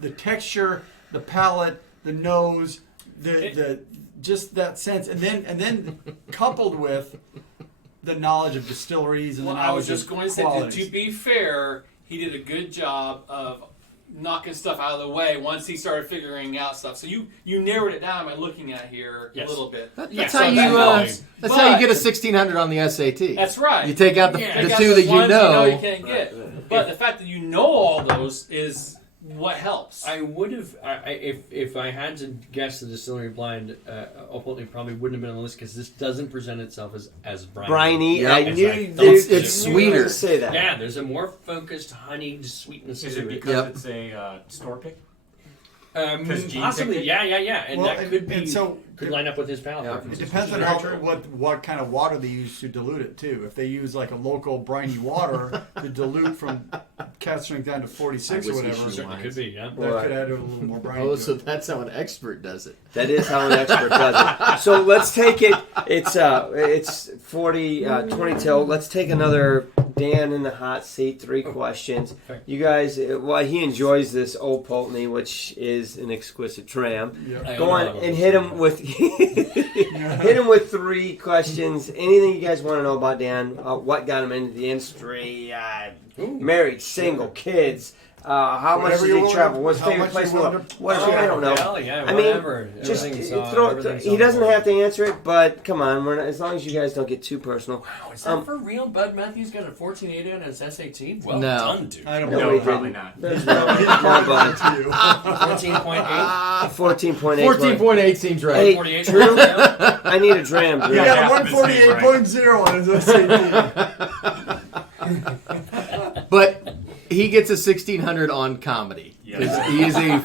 the texture, the palate, the nose, the just that sense, and then coupled with the knowledge of distilleries and Well, the I knowledge was just of going to say, qualities. to be fair, he did a good job of knocking stuff out of the way once he started figuring out stuff. So you narrowed it down by looking at here Yes. a little bit. That's Yeah, how so you. that helps. That's how you But- get a 1600 on the SAT. That's right. You take out the, Yeah, the Take out two the that you ones know. you can't get. But the fact that you know all those is what helps. I would have, if I had to guess the distillery blind, Old probably wouldn't have been on the list because this doesn't present itself as briny. Briny. Yeah. I As knew I you- thought It's it sweeter. would. You were gonna say that. Yeah, there's a more focused honeyed sweetness Is to it it. because Yep. it's a store pick? 'Cause Gene Possibly, picked it? yeah, and Well, that could be and so could line up with his palate. Yeah. It preferences. depends on Very how true. what kind of water they use to dilute it too. If they use like a local briny water to dilute from cast strength down to 46 or Whiskey whatever, shoe Certainly could be, yeah. that Right. could add a little more briny. Oh, to so it. that's how an expert does it. That is how an expert does it. So let's take it. It's 20 till. Let's take another Dan in the hot seat. 3 questions. Okay. You guys, well, he enjoys this Old Pulteney, which is an exquisite dram. Yeah. I Go don't on know about and this hit one. him with hit him with 3 questions. Anything you guys want to know about Dan? What got him into the industry? Ooh. Married, single, kids. How much Whatever did you he want- travel? What's how favorite much place you in the want world? to- What, I don't know. Hell yeah, I mean, whatever. Just Everything's he doesn't on have to answer it, but come on, we're not, as long as you guys don't get too personal. Wow, is that for real? Bud Matthews got a 14.8 on his SAT? Well No. done, dude. I don't No, know. we probably didn't. not. There's no, no but 14.8? 14.8. 14.8 seems right. Hey, 48. Drew, I need a dram, Drew. He Yeah. got Half of his name 148.0 on his SAT. But he gets a 1600 on comedy. Yes. He is a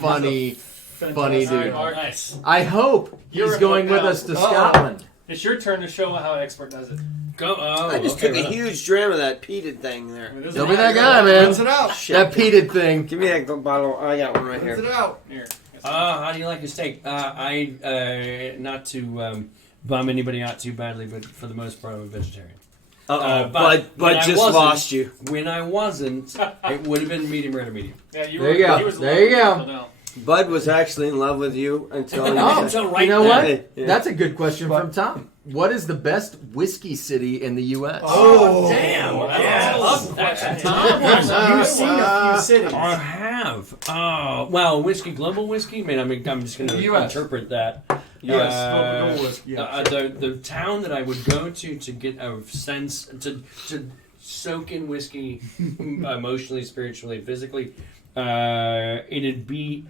funny Fantastic. dude. All right, Nice. I hope You're he's a going with pal. us to Uh-oh. Scotland. it's your turn to show how an expert does it. Go. Oh, I just okay, took a right on. huge dram of that peated thing there. It doesn't Don't be matter. that guy, man. Rinse it out. That peated thing. Give me that bottle. I got one right Rinse here. it out. Here. How do you like your steak? Not to bum anybody out too badly, but for the most part, I'm a vegetarian. Uh-oh, but when Bud I just wasn't- lost you. When I wasn't, it would have been medium rare to medium. Yeah, you There were, you go. he was There you low, go. no. Bud was actually in love with you until Oh, Until right you know now. what? Yeah. That's a good question from Tom. What is the best whiskey city in the U.S.? Oh, Damn! Yes. That's a You've top seen a few cities. I have. Oh, well, whiskey, global whiskey. I'm just going to US. interpret that. Yes, Uh, go with yeah. the town that I would go to get a sense to soak in whiskey emotionally, spiritually, physically. It'd be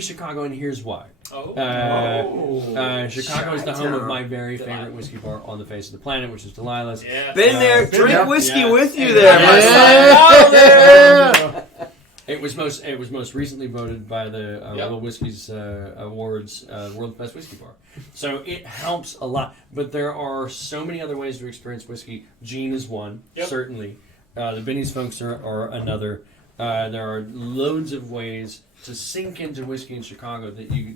Chicago, and here's why. Oh. Chicago is the home of my very favorite whiskey bar on the face of the planet, which is Delilah's. Yeah. Been there, drink yeah. whiskey Yeah. with you Yeah. there, my son. Yeah. It was most recently voted by the Yep. World Whiskies Awards World's Best Whiskey Bar. So it helps a lot. But there are so many other ways to experience whiskey. Gene is one, Yep. certainly. The Benny's folks are another. There are loads of ways to sink into whiskey in Chicago that you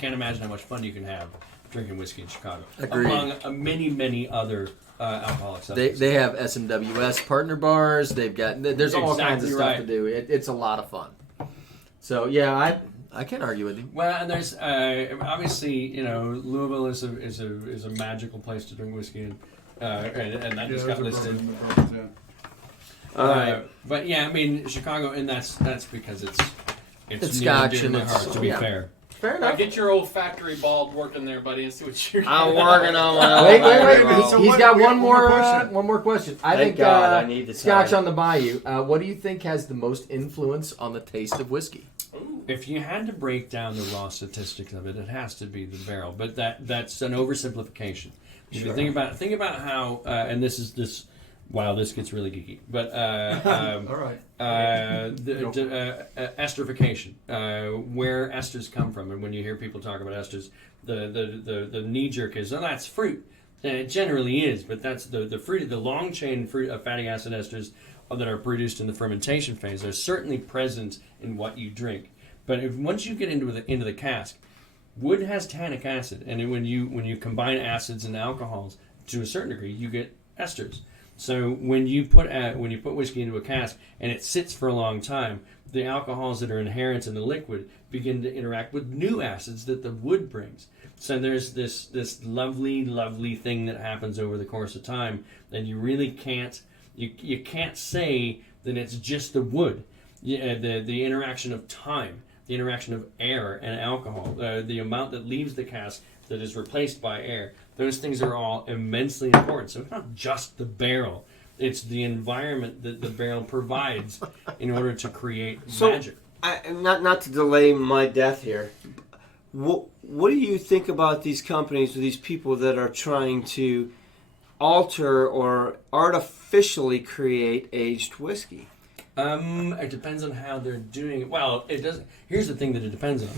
can't imagine how much fun you can have drinking whiskey in Chicago. Agreed. Among many other alcoholic substances. They have SMWS partner bars. They've got there's all kinds of Exactly stuff right. to do. It's a lot of fun. So yeah, I can't argue with you. Well, and there's obviously Louisville is a magical place to drink whiskey in, and that just got listed. All right. But yeah, I mean Chicago, and that's because it's It's near and Scotch dear to and my it's- heart, to be yeah. fair. Fair Now enough. get your olfactory bulb working there, buddy, and see what you're I'm working on my Wait. So He's what- got we have one more question. one more question. I Thank think God I need the Scotch time. on the Bayou. What do you think has the most influence on the taste of whiskey? If you had to break down the raw statistics of it, it has to be the barrel. But that's an oversimplification. If you think about how, and this is this. Wow, this gets really geeky. But All right. esterification, where esters come from, and when you hear people talk about esters, the knee jerk is, oh, that's fruit. And it generally is, but that's the fruit, the long chain fruit of fatty acid esters that are produced in the fermentation phase are certainly present in what you drink. But once you get into the cask, wood has tannic acid, and when you combine acids and alcohols to a certain degree, you get esters. So when you put whiskey into a cask and it sits for a long time, the alcohols that are inherent in the liquid begin to interact with new acids that the wood brings. So there's this lovely, lovely thing that happens over the course of time, and you really can't say that it's just the wood. The interaction of time, the interaction of air and alcohol, the amount that leaves the cask that is replaced by air. Those things are all immensely important. So it's not just the barrel. It's the environment that the barrel provides in order to create magic. Not to delay my death here. What do you think about these companies or these people that are trying to alter or artificially create aged whiskey? It depends on how they're doing it. Well, it doesn't. Here's the thing that it depends on.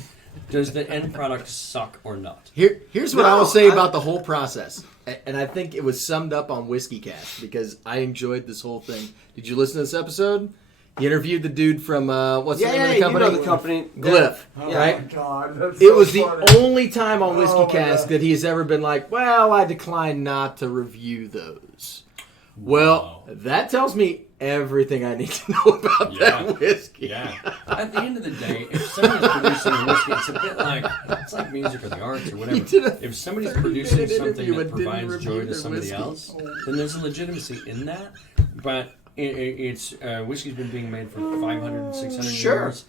Does the end product suck or not? Here's what I will say about the whole process. And I think it was summed up on Whiskey Cast because I enjoyed this whole thing. Did you listen to this episode? He interviewed the dude from, what's the name of the company? You know the company. Glyph, Oh right? my God, that's It so was funny. the only time on Whiskey Oh my Cast God. that he has ever been like, well, I decline not to review those. Well, that tells me everything I need to know about that whiskey. Yeah. At the end of the day, if somebody's producing a whiskey, it's like music or the arts or whatever. If somebody's producing 30-minute something interview that and didn't provides review joy to their somebody whiskey. else, then there's a legitimacy in that. But it's whiskey's been being made for 500, 600 years.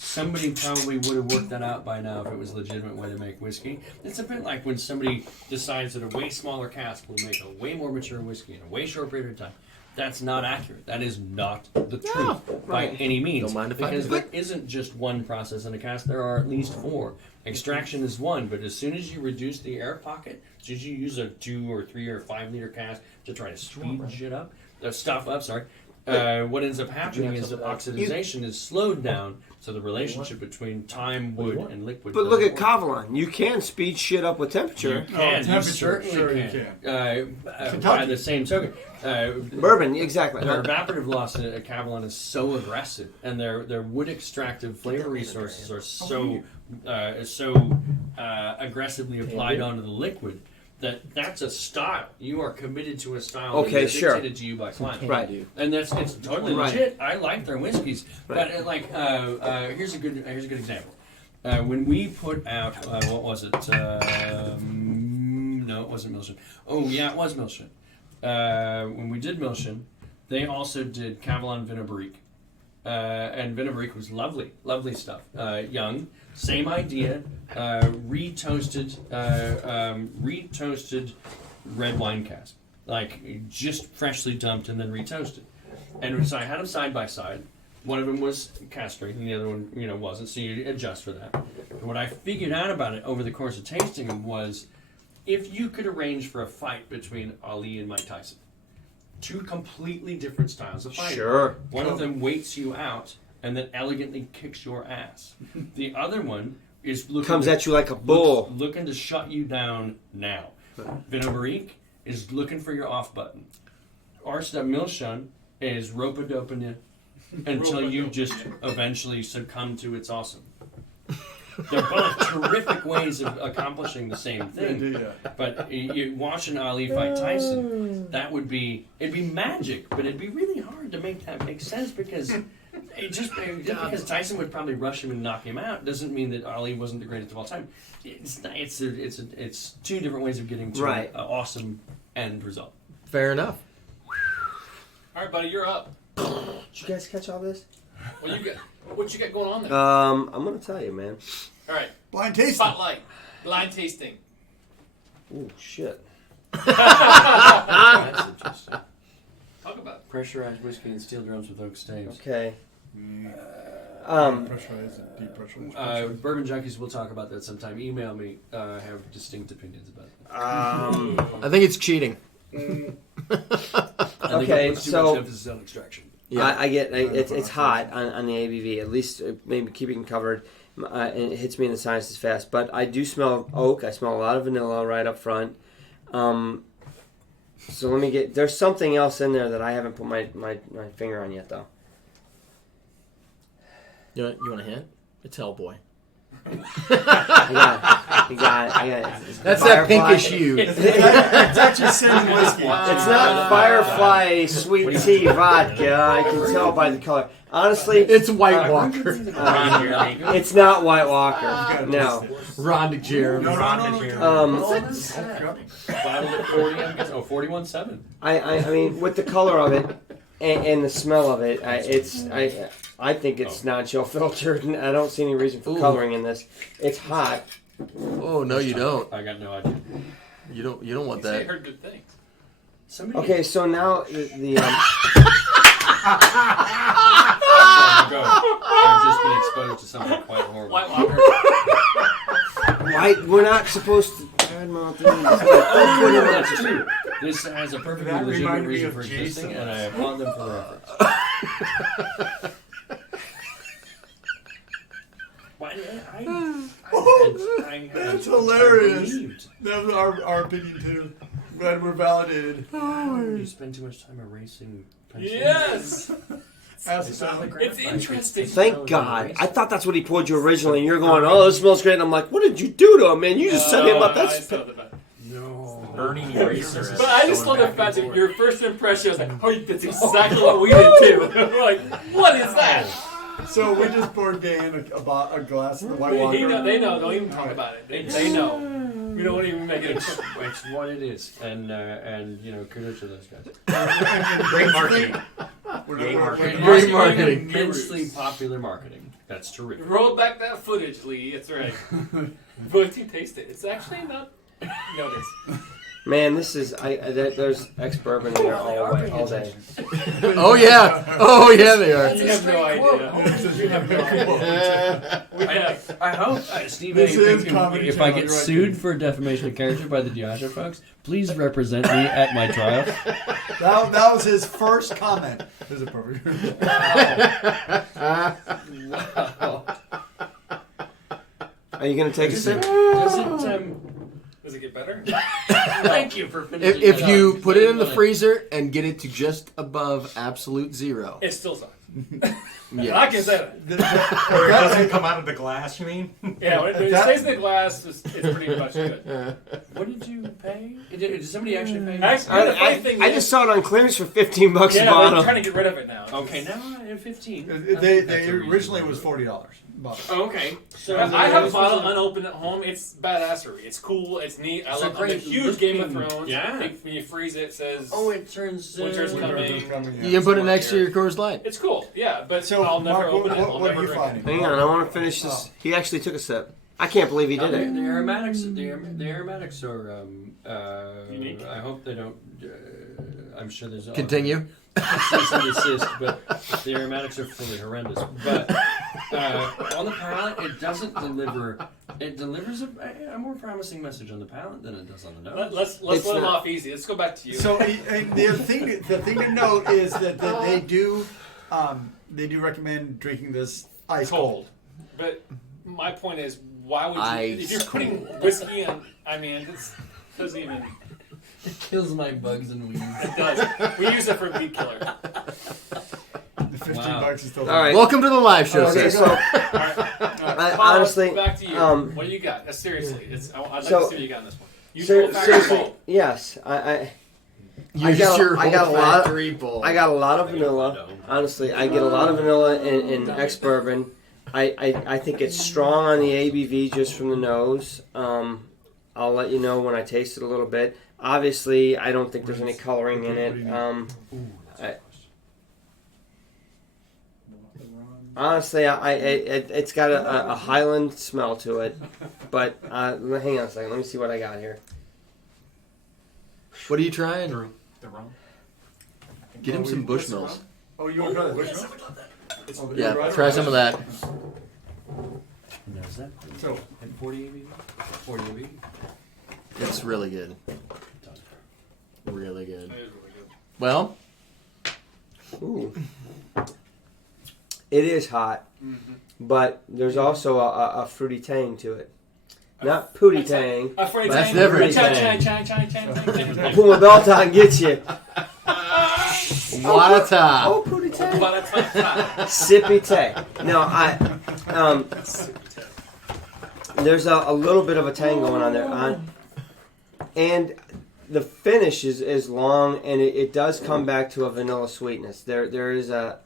Somebody probably would have worked that out by now if it was a legitimate way to make whiskey. It's a bit like when somebody decides that a way smaller cask will make a way more mature whiskey in a way short period of time. That's not accurate. That is not the truth by any means. Don't mind if I because do. there isn't just one process in a cask. There are at least 4. Extraction is one, but as soon as you reduce the air pocket, as soon as you use a 2 or 3 or 5 liter cask to try to speed shit up, stuff up, what ends up happening is that oxidization is slowed down, so the relationship between time, wood, and liquid. But look at doesn't work. Kavalan. You can speed shit up with temperature. You can. You temperature, certainly sure you can. By Kentucky. the same token, Bourbon, exactly. their evaporative loss at Kavalan is so aggressive, and their wood extractive flavor resources are so aggressively applied onto the liquid that's a style. You are committed to a style Okay, that is sure. dictated to you by climate. Right. And it's totally Right. legit. I like their whiskeys, but here's a good example. When we put out what was it? No, it wasn't Milshin. Oh yeah, it was Milshin. When we did Milshin, they also did Kavalan Vinogradnik. And Vinogradnik was lovely stuff. Young, same idea. Retoasted red wine cask, like just freshly dumped and then retoasted. And so I had them side by side. One of them was castrated, and the other one, wasn't. So you adjust for that. And what I figured out about it over the course of tasting them was, if you could arrange for a fight between Ali and Mike Tyson, 2 completely different styles of fighting. Sure. One of them waits you out and then elegantly kicks your ass. The other one is Comes at you like a bull. looking to shut you down now. Vinogradnik is looking for your off button. Arsta Milshan is rope-a-doping you until you just eventually succumb to its awesome. They're both terrific ways of accomplishing the same thing. But you watching Ali fight Tyson, it'd be magic, but it'd be really hard to make that make sense because just because Tyson would probably rush him and knock him out doesn't mean that Ali wasn't the greatest of all time. It's 2 different ways of getting to Right. an awesome end result. Fair enough. All right, buddy, you're up. Did you guys catch all this? What you got going on there? I'm gonna tell you, man. All right, Blind tasting. spotlight, blind tasting. Oh shit. That's interesting. Talk about it. Pressurized whiskey and steel drums with oak staves. Okay. Pressurized, depressurized. Bourbon Junkies, we'll talk about that sometime. Email me. I have distinct opinions about it. I think it's cheating. I Okay, think it puts too so- much emphasis on extraction. Yeah. I get it's hot on the ABV. At least maybe keeping it covered. And it hits me in the sinuses fast. But I do smell oak. I smell a lot of vanilla right up front. So let me get. There's something else in there that I haven't put my finger on yet, though. You want a hint? It's Hellboy. I got it. That's Firefly. that pinkish hue. It's actually Sin whiskey. It's not Firefly sweet tea vodka. I can tell by the color. Honestly, It's White Walker. it's not White Walker. No. Rhonda Jeremy. What's that? Bottled at 40, I'm guessing. Oh, 41.7. I mean, with the color of it and the smell of it, I think it's non-chill filtered. And I don't see any reason for Ooh. coloring in this. It's hot. Oh no, you don't. I got no idea. You don't want I that. heard good things. Somebody Okay, so now the go. I've just been exposed to something quite horrible. White Walker. we're not supposed to. This has a perfectly That legitimate reminded me reason of for Jason. existing, and I applaud them for the reference. Why, That's hilarious. I believed. That was our opinion too. Glad we're validated. You spend too much time erasing pencils. Yes. Ask It's Sam. not the It's interesting. Thank God. I thought that's what he poured you originally, and you're going, "Oh, this smells great." And I'm like, "What did you do to him, man? You just set him up." I That's still love that. No. Burning erasers. But I just love the fact that your first impression was like, oh, that's exactly what we did too. We're like, what is that? So we just poured Dan a glass of the White They Walker. know, they know. Don't even talk about it. They know. We don't even make it. It's what it is, and you know, kudos to those guys. Great marketing. We're Great marketing. Immensely popular marketing. That's terrific. Roll back that footage, Lee. It's right. But you taste it. It's actually not. Notice. man. This is there's ex-bourbon in there all day. Oh yeah, they are. You have no idea. You have no idea. We have. I hope, Steve, This is if Comedy I Channel, get you're right, sued Steve. for defamation of character by the Diageo folks, please represent me at my trial. That was his first comment. This is perfect. Wow. Are you gonna take a sip? Does it get better? Thank you for finishing. If that you up. put it in the freezer and get it to just above absolute zero. It still sucks. Yeah. I can say that. Or it doesn't come out of the glass, you mean? Yeah, when it stays in the glass, it's pretty much good. What did you pay? Did somebody actually pay? Actually, the funny thing I is, just saw it on clearance for $15 a yeah, bottle. we're trying to get rid of it now. Okay, now at 15. They originally was $40. Oh, okay. So I have a bottle unopened at home. It's badassery. It's cool. It's neat. I It's a love. I'm a great huge Game of looking- Thrones. yeah. When you freeze it, it says. Oh, it turns. Winter's coming. You can put it next to your Coors Light. It's cool. Yeah, but So, I'll never Mark, open it. I'll what never are you drink finding? Hang on, I want to finish this. He actually took a sip. I can't believe he did The it. aromatics. The aromatics are Unique. I hope they don't. I'm sure there's Continue. cease and desist, but the aromatics are fully horrendous. But on the palate, it doesn't deliver. It delivers a more promising message on the palate than it does on the nose. Let's It's let him not- off easy. Let's go back to you. So and the thing to note is that they do recommend drinking this ice cold. But my point is, why would you? Ice If you're putting whiskey on, I mean, it doesn't even. It kills my bugs and weeds. It does. We use it for weed killer. The $15 is still. All right. Welcome to the live show. Okay, sir. so All right. Paul, honestly, back to you. What do you got? Seriously, I'd like to see what you got on this one. You seriously, yes, I Use got- your I got a lot- olfactory bulb. got a lot of vanilla. Honestly, I get a lot of vanilla in ex-bourbon. I think it's strong on the ABV just from the nose. I'll let you know when I taste it a little bit. Obviously, I don't think there's any coloring in it. Honestly, it's got a Highland smell to it. But hang on a second. Let me see what I got here. What are you trying? The rum. Get him some Bushmills. Oh, you want to try the Bushmill? Oh, Yeah, right try around. some of that. Now, is that So, at 40 ABV? 40 ABV? It's really good. Really good. That is really good. Well, Ooh. It is hot, but there's also a fruity tang to it. Not Pootie Tang. Afraid That's to different. I'll pull my belt out and get you. Wata. Oh, Pootie Tang. Sippy Tang. No, there's a little bit of a tang going on there. And the finish is long, and it does come back to a vanilla sweetness. There is a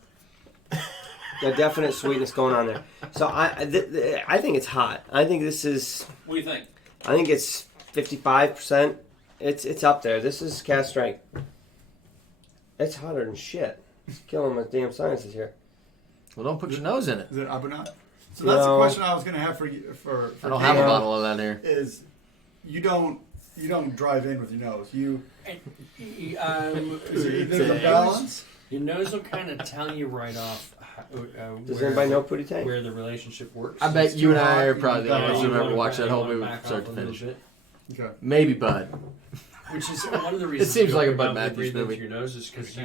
definite sweetness going on there. So I think it's hot. I think this is. What do you think? I think it's 55%. It's up there. This is cast strength. It's hotter than shit. It's killing my damn sinuses here. Well, don't put your nose in it. Is it Abunat? So that's the No. question I was going to have for you. For I don't have a Dan, bottle of that here. Is you don't drive in with your nose. There's a balance. Your nose will kind of tell you right off. Does anybody know Pootie Tang? where the relationship works? I bet you and I are probably the Yeah, only ones who you ever wanna watched back- that whole you wanna movie back start off to a little finish. bit. Okay. Maybe Bud. Which is one of the reasons seems you like a don't Bud predominantly Matthews breathe movie. into your nose is because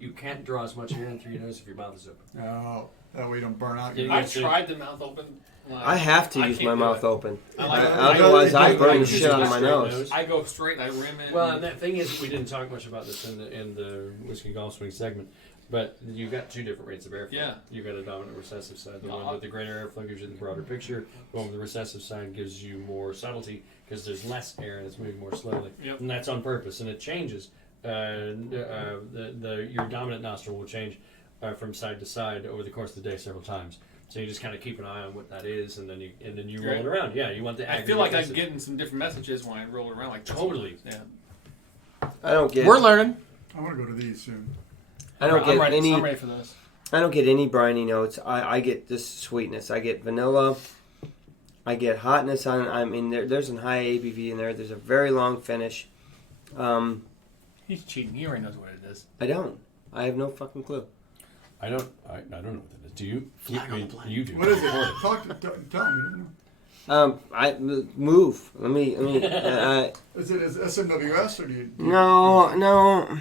you can't draw as much air in through your nose if your mouth is open. Oh, that way you don't burn out. Yeah, Your I've tried the mouth open. I have to I use can't my do mouth it. open. Otherwise, I I burn the like shit out of my straight nose. I go straight. I rim it. Well, and that thing is, we didn't talk much about this in the whiskey golf swing segment, but you've got two different rates of airflow. Yeah. You've got a dominant recessive side. The No, one with the greater airflow gives you the broader picture. The one with the recessive side gives you more subtlety because there's less air and it's moving more slowly. Yep. And that's on purpose, and it changes. Your dominant nostril will change from side to side over the course of the day several times. So you just kind of keep an eye on what that is, and then you roll Right. it around. Yeah, you want the. I aggregate feel like I'm message. getting some different messages when I roll it around. Like Totally. Yeah. I don't get. We're learning. I want to go to these soon. I don't I'm get ready, any. I'm ready for this. I don't get any briny notes. I get this sweetness. I get vanilla. I get hotness on. I mean, there's a high ABV in there. There's a very long finish. He's cheating. He already knows what it is. I don't. I have no fucking clue. I don't know what that is. Do you? You do. What is it? Tell me. I move. Let me. Is it SMWS or do you? No.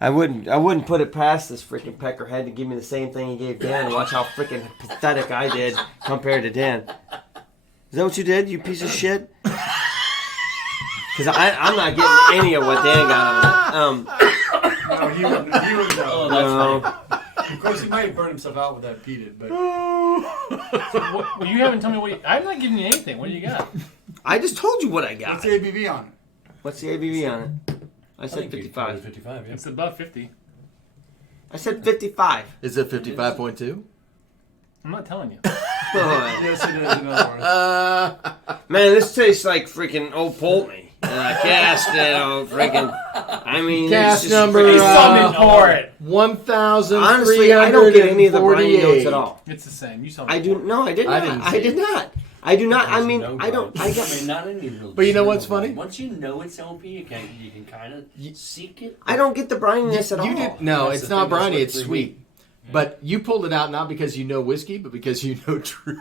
I wouldn't put it past this freaking peckerhead to give me the same thing he gave Dan. And watch how freaking pathetic I did compared to Dan. Is that what you did, you piece of shit? Because I'm not getting any of what Dan got on it. No, he wouldn't know. Oh, No. Of course, he might burn himself out with that peated, but Well, you haven't told me what. I'm not giving you anything. What do you got? I just told you what I what's got. the ABV on it? What's the ABV on it? I I said think 55. 55, yeah. It's above 50. I said 55. Is it 55.2? I'm not telling you. Yes, it is. In other words, Man, this tastes like freaking old Pulteney. Cast, freaking. I mean, Cast it's just number, freaking- uh, pour it. 1,348. Honestly, I don't get any of the briny notes at all. It's the same. You saw me I do. pour it. No, I did I not. didn't I see did it. not. I do not. I There's mean, no I don't. I bind. got. mean, not any real. But you know what's discernible funny? bind. Once you know it's LP, you can kind of seek it. I don't get the brininess at all. You did no. That's It's the not thing, that's briny. what It's threw sweet. But you pulled it out not because you know whiskey, but because you know True.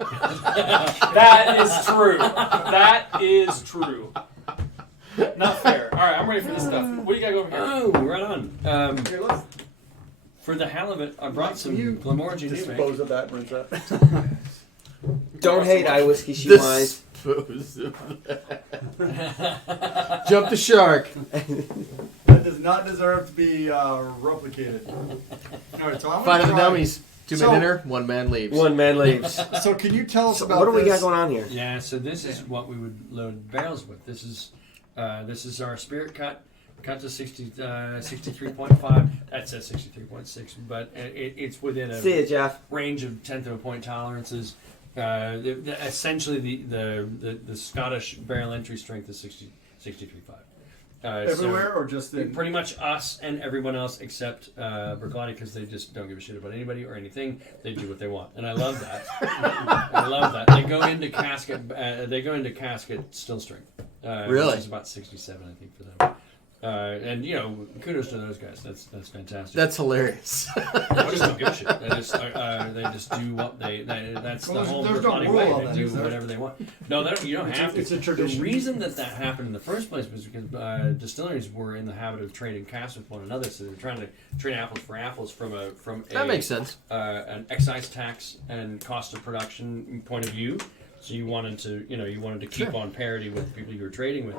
That is true. That is true. Not fair. All right, I'm ready for this stuff. What do you got going here? Oh, right on. here, let's For the hell of it, I brought some Glenmorangie New Make. dispose of that. Rinse that. Don't hate I whiskey she wines. Jump the shark. That does not deserve to be replicated. All right, so I'm Fight gonna of the try- dummies. Two So- men enter, one man leaves. One man leaves. So can you tell us So about what do we this? got going on here? Yeah, so this is what we would load barrels with. This is our spirit cut to 63.5. That says 63.6, but it's within a See you, Jeff. range of tenth of a point tolerances. Essentially, the Scottish barrel entry strength is 63.5. Everywhere or just in? Pretty much us and everyone else except Berclani, because they just don't give a shit about anybody or anything. They do what they want, and I love that. I love that. They go into casket. Still strength. Really? Which is about 67, I think, for them. And kudos to those guys. That's fantastic. That's hilarious. They just don't give a shit. They just do what that's Well, the whole there's no Vermont rule way. on They that, do is there? whatever they want. No, you don't have to. It's a The tradition. reason that happened in the first place was because distilleries were in the habit of trading casks with one another, so they're trying to trade apples for apples from That makes sense. an excise tax and cost of production point of view. So you wanted to keep on parity with the people you were trading with.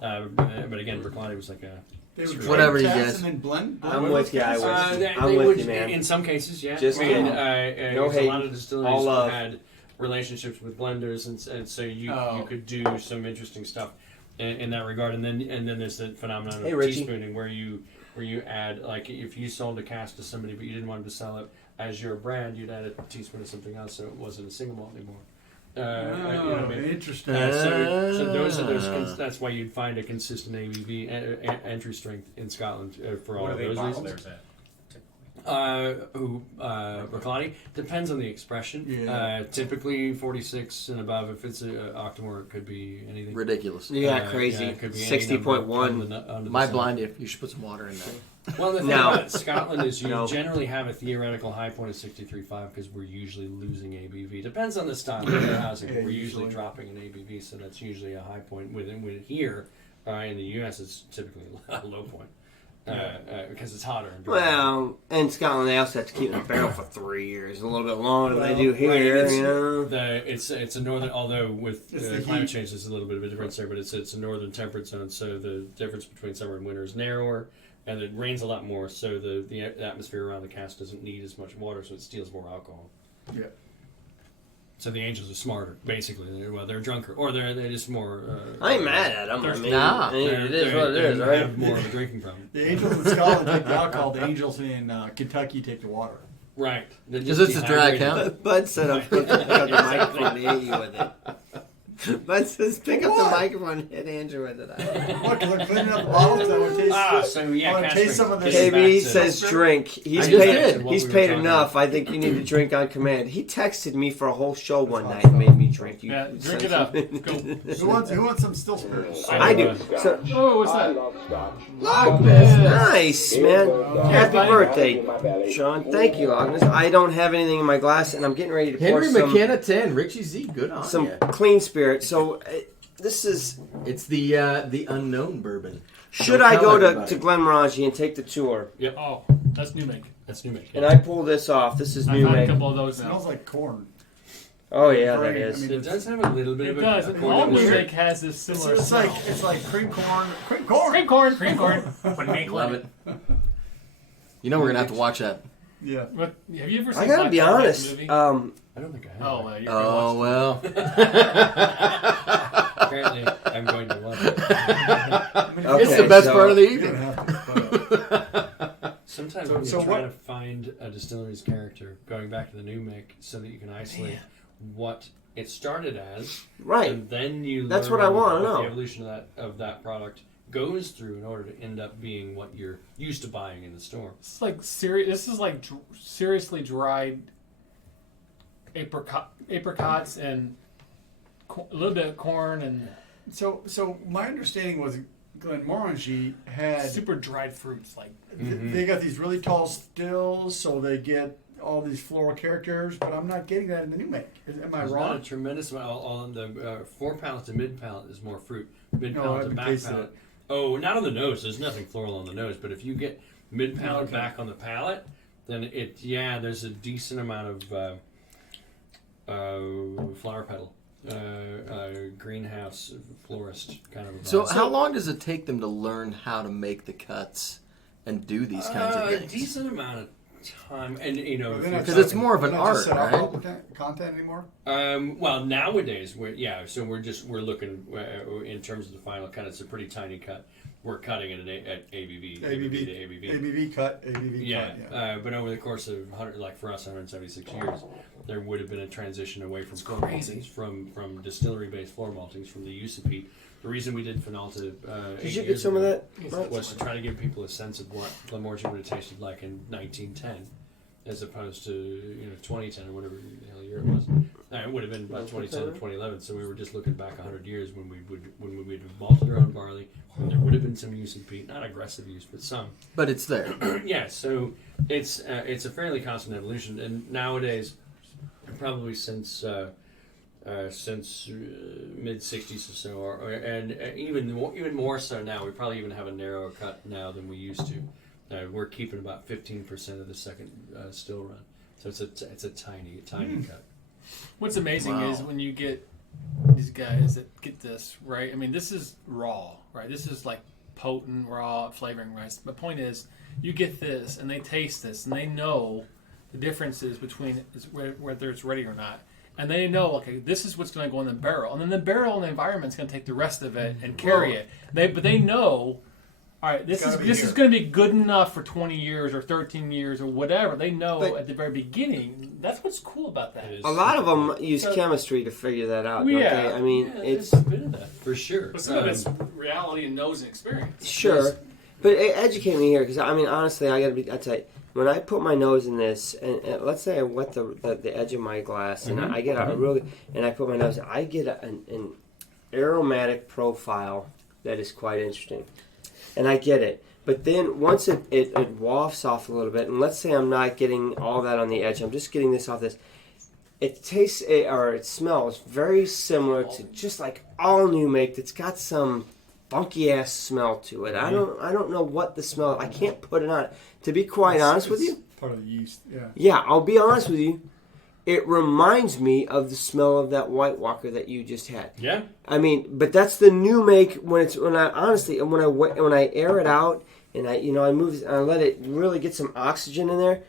But again, Berklani was like a They would Whatever trade you tax guys. and then blend. I'm with you. I'm they with would, you, man. In some cases, yeah. Just I mean, no a hate, lot of distilleries all love. had relationships with blenders, and so you could do some interesting stuff in that regard. And then there's the phenomenon Hey, of Richie. teaspooning, where you add, like, if you sold a cask to somebody but you didn't want them to sell it as your brand, you'd add a teaspoon of something else, so it wasn't a single malt anymore. You know what I mean? Interesting. So that's why you'd find a consistent ABV entry strength in Scotland for all What of do they those bottle reasons. theirs at? Berklani depends on the expression. Yeah. Typically 46 and above. If it's an Octomore, it could be anything. Ridiculous. Yeah, crazy. it could be any number 60.1. under the My sun. blind if you should put some water in there. Well, the thing No. about Scotland is you No. generally have a theoretical high point of 63.5 because we're usually losing ABV. Depends on the style of the housing. Yeah, We're usually usually. dropping an ABV, so that's usually a high point. With here in the US, it's typically a low point because it's hotter. And drier. Well, in Scotland, they also have to keep it in a barrel for 3 years, a little bit longer than they do Right, here. it's- You know, It's a northern, although with It's the climate heat. change, there's a little bit of a difference there, but it's a northern temperate zone, so the difference between summer and winter is narrower, and it rains a lot more, so the atmosphere around the cask doesn't need as much water, so it steals more alcohol. Yeah. So the angels are smarter, basically. They're drunker, or they're just more. I ain't mad at them. I mean, Nah. it is what it is, They right? have more of a drinking problem. The Angels in Scotland take the alcohol. The Angels in Kentucky take the water. Right. Because it's a dry count. Bud said I'm supposed to pick up the microphone to hit you with it. Bud says pick up the microphone and hit Andrew with it. What? Because I'm cleaning up the bottles. I want to taste. So yeah, I wanna cask taste strength. some of this. Getting KB back to- says drink. He's I just paid. did. He's What we were paid talking enough. I think you need to drink on command. He texted me for a whole show one night and made me drink. You Yeah, drink it up. Go. Who wants some still spirits? I do. So, Oh, what's that? nice, man. Happy birthday, Sean. Thank you, Agnes. I don't have anything in my glass, and I'm getting ready to pour Henry some McKenna 10, Richie Z, good on some ya. clean spirit. So this is. It's the unknown bourbon. Should Don't I tell go everybody. to Glenmorangie and take the tour? Oh, that's new make. That's new make. And I pull this off. This is I've new had a make. couple of those It now. smells like corn. Oh yeah, that Great. is. I mean, It does have a little bit It of does. a. All new weird. make has this similar It's smell. like cream corn. Cream corn. Cream corn, cream corn. But make Love it. You know we're going to have to watch that. Yeah. What, have you ever seen I gotta Black be Velvet honest. Movie? I don't think I have. Oh, you're gonna Oh, watch well. Apparently, I'm going to love it. Okay, It's the best so- part of the You evening. don't have to. But, Sometimes So- when so you're trying what- to find a distillery's character, going back to the new make, so that you can isolate what it started as, Right. and then you That's learn what I wanna what know. the evolution of that product goes through in order to end up being what you're used to buying in the store. This is like This is like seriously dried apricots and a little bit of corn and so my understanding was Glenmorangie had super dried fruits. Like they got these really tall stills, so they get all these floral characters. But I'm not getting that in the new make. Am I There's not wrong? a tremendous amount. On the fore palate to mid palate is more fruit. Mid No, I palate to haven't back tasted palate. it. Oh, not on the nose. There's nothing floral on the nose. But if you get mid palate Okay. back on the palate, then there's a decent amount of flower petal, greenhouse florist kind of. A So vibe. how long does it take them to learn how to make the cuts and do these kinds of A things? decent amount of time, and They're not Because just- it's more of an they're not just art, set up right? all the content anymore. Well, nowadays, we're looking in terms of the final cut. It's a pretty tiny cut. We're cutting it at ABV to ABV. ABV cut. Yeah, cut. Yeah. but over the course of 100, like for us, 176 years, there would have been a transition away from floor crazy. maltings, from distillery-based floor maltings, from the use of peat. The reason we did Finalta Did you get some of that? Mike? was to try to give people a sense of what Glenmorangie would have tasted like in 1910, as opposed to 2010 or whatever the hell year it was. It would have been about 2010 to 2011, so we were just looking back 100 years when we would have malted our own barley, when there would have been some use of peat, not aggressive use, but some. But it's there. Yeah, so it's a fairly constant evolution, and nowadays, probably since mid 60s or so, and even more so now, we probably even have a narrower cut now than we used to. We're keeping about 15% of the second still run, so it's a tiny cut. What's amazing Wow. is when you get these guys that get this right. I mean, this is raw, right? This is like potent raw flavoring rice. The point is, you get this and they taste this and they know the differences between whether it's ready or not. And they know, okay, this is what's going to go in the barrel. And then the barrel and the environment's going to take the rest of it and carry it. But they know, all right, this is going to be good enough for 20 years or 13 years or whatever. They know But- at the very beginning. That's what's cool about that. It is. A lot of them use chemistry to figure that out. Don't Yeah. they? I mean, Yeah, it's there's a bit of that for sure. But some of it's reality and knows and experience. sure, but educate me here because I mean, honestly, I tell you, when I put my nose in this, and let's say I wet the edge of my glass, and I get a really, and I put my nose, I get an aromatic profile that is quite interesting, and I get it. But then once it wafts off a little bit, and let's say I'm not getting all that on the edge, I'm just getting this off this. It tastes or it smells very similar to just like all new make that's got some funky ass smell to it. I don't know what the smell. I can't put it on. To be quite honest with you, Part of the yeast, yeah. yeah, I'll be honest with you. It reminds me of the smell of that White Walker that you just had. Yeah. I mean, but that's the new make when I air it out and I move and I let it really get some oxygen in there,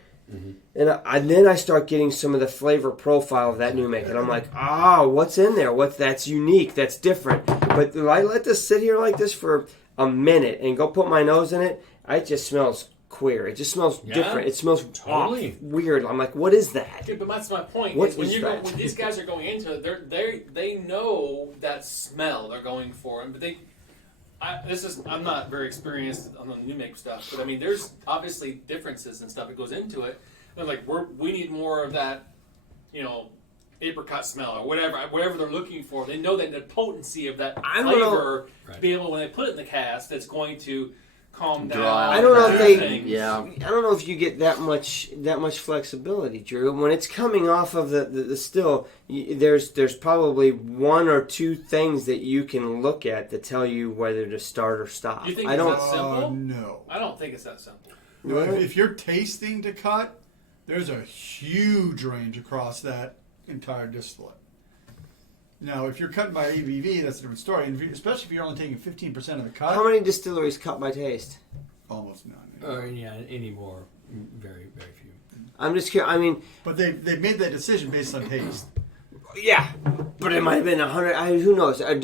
and then I start getting some of the flavor profile of that new make, and I'm like, what's in there? That's unique? That's different. But I let this sit here like this for a minute and go put my nose in it. It just smells queer. It just smells different. It smells totally weird. I'm like, what is that? Okay, but that's my point. What Is when is you that? when these guys are going into it, they know that smell they're going for, but I'm not very experienced on the new make stuff, but I mean, there's obviously differences and stuff that goes into it. They're like, we need more of that, apricot smell or whatever they're looking for. They know that the potency of that I don't know. flavor to be able when they put it in the cask, that's going to calm down. Dry. I don't know if they- things. Yeah. I don't know if you get that much flexibility, Drew. When it's coming off of the still, there's probably one or two things that you can look at to tell you whether to start or stop. You think I it's don't. that simple? No. I don't think it's that simple. No, Really? if you're tasting to cut, there's a huge range across that entire distillate. Now, if you're cutting by ABV, that's a different story. And especially if you're only taking 15% of the cut, How many distilleries cut by taste? almost none. Anymore, very, very few. I'm just curious. I mean, But they made that decision based on taste. yeah, but it might have been 100. Who knows? And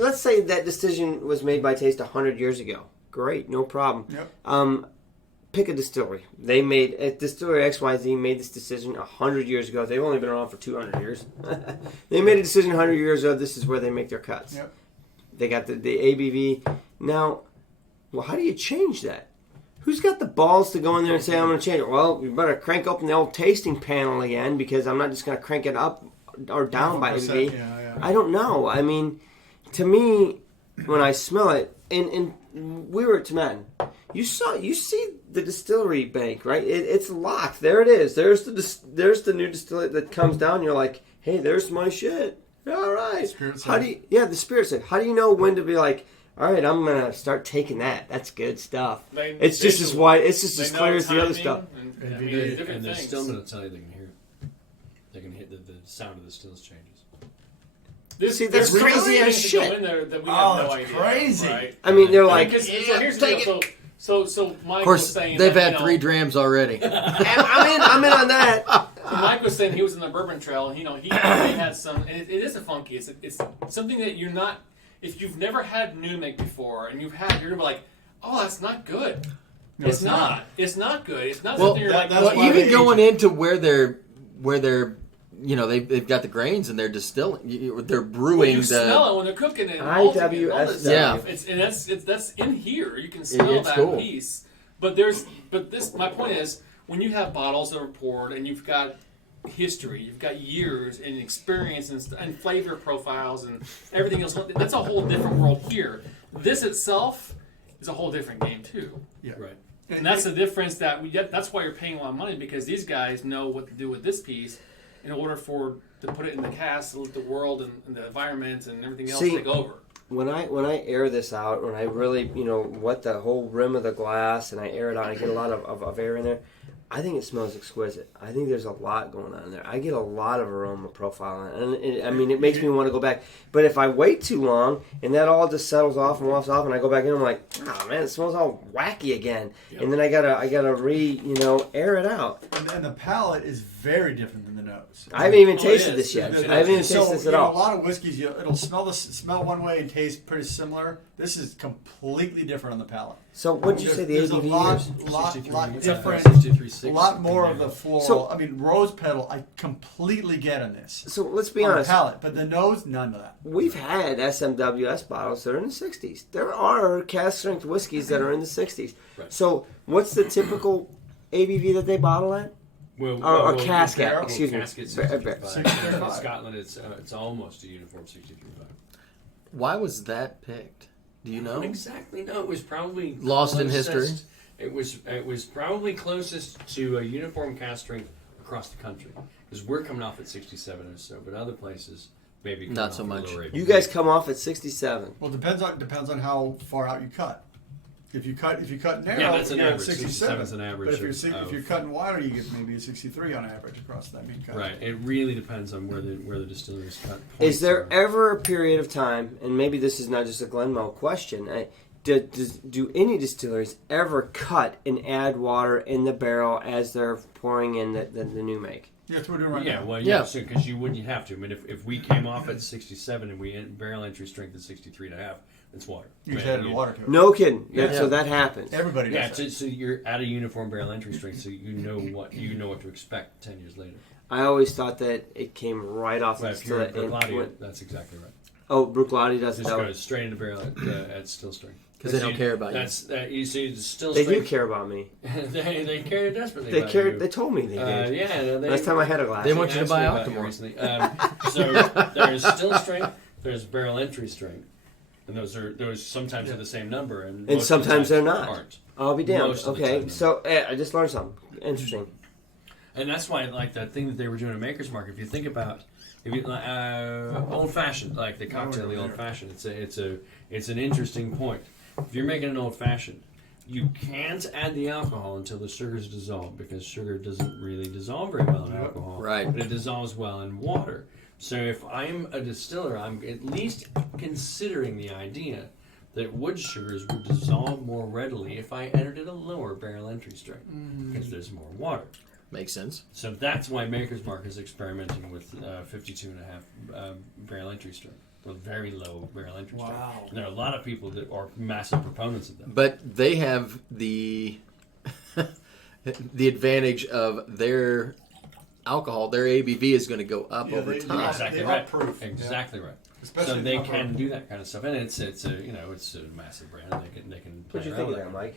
let's say that decision was made by taste 100 years ago. Great, no problem. Yep. Pick a distillery. They made Distillery XYZ made this decision 100 years ago. They've only been around for 200 years. They made a decision 100 years ago. This is where they make their cuts. Yep. They got the ABV. Now, how do you change that? Who's got the balls to go in there and say, I'm going to change it? Well, we better crank open the old tasting panel again because I'm not just going to crank it up or down by 1%, ABV. yeah. I don't know. I mean, to me, when I smell it, and we were at Timatin, you see the distillery bank, right? It's locked. There it is. There's the new distillate that comes down. You're like, hey, there's my shit. All right. Spirit How do you? The spirit said. How do you know when to be like? All right, I'm gonna start taking that. That's good stuff. It's just as wide. It's just as clear as the other stuff. And, I mean, there's different And they're things. still going to tell you they can hear it. They can hit the sound of the stills changes. See, that's there's crazy things as that go shit. in there that we Oh, have no that's idea. crazy. Right? I mean, they're like, Because, so here's the deal. So Mike Of course, was saying they've that, had 3 drams already. I'm in on that. Mike was saying he was in the bourbon trail. He had some. And it is a funky. It's something that you're not. If you've never had new make before and you've had, you're gonna be like, oh, that's not good. No, it's not. It's not good. It's not Well, something you're like. that's Well, why even they going age into where they're they've got the grains and they're distilling, they're Well, brewing you the. smell it when they're cooking it. And malting it and all this Yeah. stuff. And that's in here. You can smell It's that cool. piece. But my point is, when you have bottles that are poured and you've got history. You've got years and experience and flavor profiles and everything else. That's a whole different world here. This itself is a whole different game too. Yeah. Right. And that's the difference that's why you're paying a lot of money, because these guys know what to do with this piece in order to put it in the cask to let the world and the environment and everything else take over. When I air this out, when I really, wet the whole rim of the glass and I air it out, and I get a lot of air in there, I think it smells exquisite. I think there's a lot going on there. I get a lot of aroma profile, and it makes me want to go back. But if I wait too long and that all just settles off and wafts off, and I go back in, I'm like, oh man, it smells all wacky again. Yep. And then I gotta air it out. And the palate is very different than the nose. I haven't even tasted this yet. I haven't even tasted this at all. A lot of whiskeys, it'll smell one way and taste pretty similar. This is completely different on the palate. So what did you say the There's ABV a lot different, 63.6. a lot more of the floral. So- Rose petal, I completely get in this. So let's be on honest. the palate, but the nose, none of that. We've had SMWS bottles that are in the 60s. There are cask strength whiskeys that are in the 60s. Right. So what's the typical ABV that they bottle at? Or cask at, excuse me. Casket 63.5. 63.5. In Scotland, it's almost a uniform 63.5. Why was that picked? Do you know? Exactly. No, it was probably Lost in history? It was probably closest to a uniform cask strength across the country, because we're coming off at 67 or so, but other places maybe Not so off a much. lower ABV. You guys come off at 67. Well, depends on how far out you cut. If you cut narrow, Yeah, that's an you're at average. 67. 67's an average But if of- you're cutting wider, you get maybe a 63 on average across that main cut. Right. It really depends on where the distillery is cut. Is there Points are. ever a period of time, and maybe this is not just a Glenmoe question, do any distilleries ever cut and add water in the barrel as they're pouring in the new make? Yeah, that's what we're doing right Yeah, now. well, Yeah. yeah, so because you wouldn't have to. I mean, if we came off at 67 and barrel entry strength is 63.5, it's water. You just Right? added water to it. No kidding. Yeah. So that happens. Everybody Yeah, does that. so you're at a uniform barrel entry strength, so you know what to expect 10 years later. I always thought that it came right off Right, the if you're at distillate and Bruichladdich, went- that's exactly right. Oh, Bruichladdich does Just that. goes straight into barrel at still strength. Because they don't care about you. That's you see, it's still They do strength. care about me. they care desperately. They about cared. you. They told me they did. Yeah, no, they, Last time I had a glass. They want you to buy asked me about Octomore. you recently. So there's still strength. There's barrel entry strength, and those sometimes are the same number, and most of the sometimes they're times not. Aren't. I'll be damned. Most of the Okay, time, so I just learned something interesting. And that's why, like that thing that they were doing at Maker's Mark. If you think about, old fashioned, like the cocktail, the old fashioned, it's an interesting point. If you're making an old fashioned, you can't add the alcohol until the sugar's dissolved, because sugar doesn't really dissolve very well in alcohol. Right. But it dissolves well in water. So if I'm a distiller, I'm at least considering the idea that wood sugars would dissolve more readily if I entered at a lower barrel entry strength, because there's more water. Makes sense. So that's why Maker's Mark is experimenting with 52.5 barrel entry strength, with very low barrel entry strength. Wow. And there are a lot of people that are massive proponents of them. But they have the the advantage of their alcohol. Their ABV is going to go up over time. Exactly they right. up-proof. Exactly right. Especially So if they you can up-proof. do that kind of stuff, and it's a massive brand. They can play What do you around think of with that, it. Mike?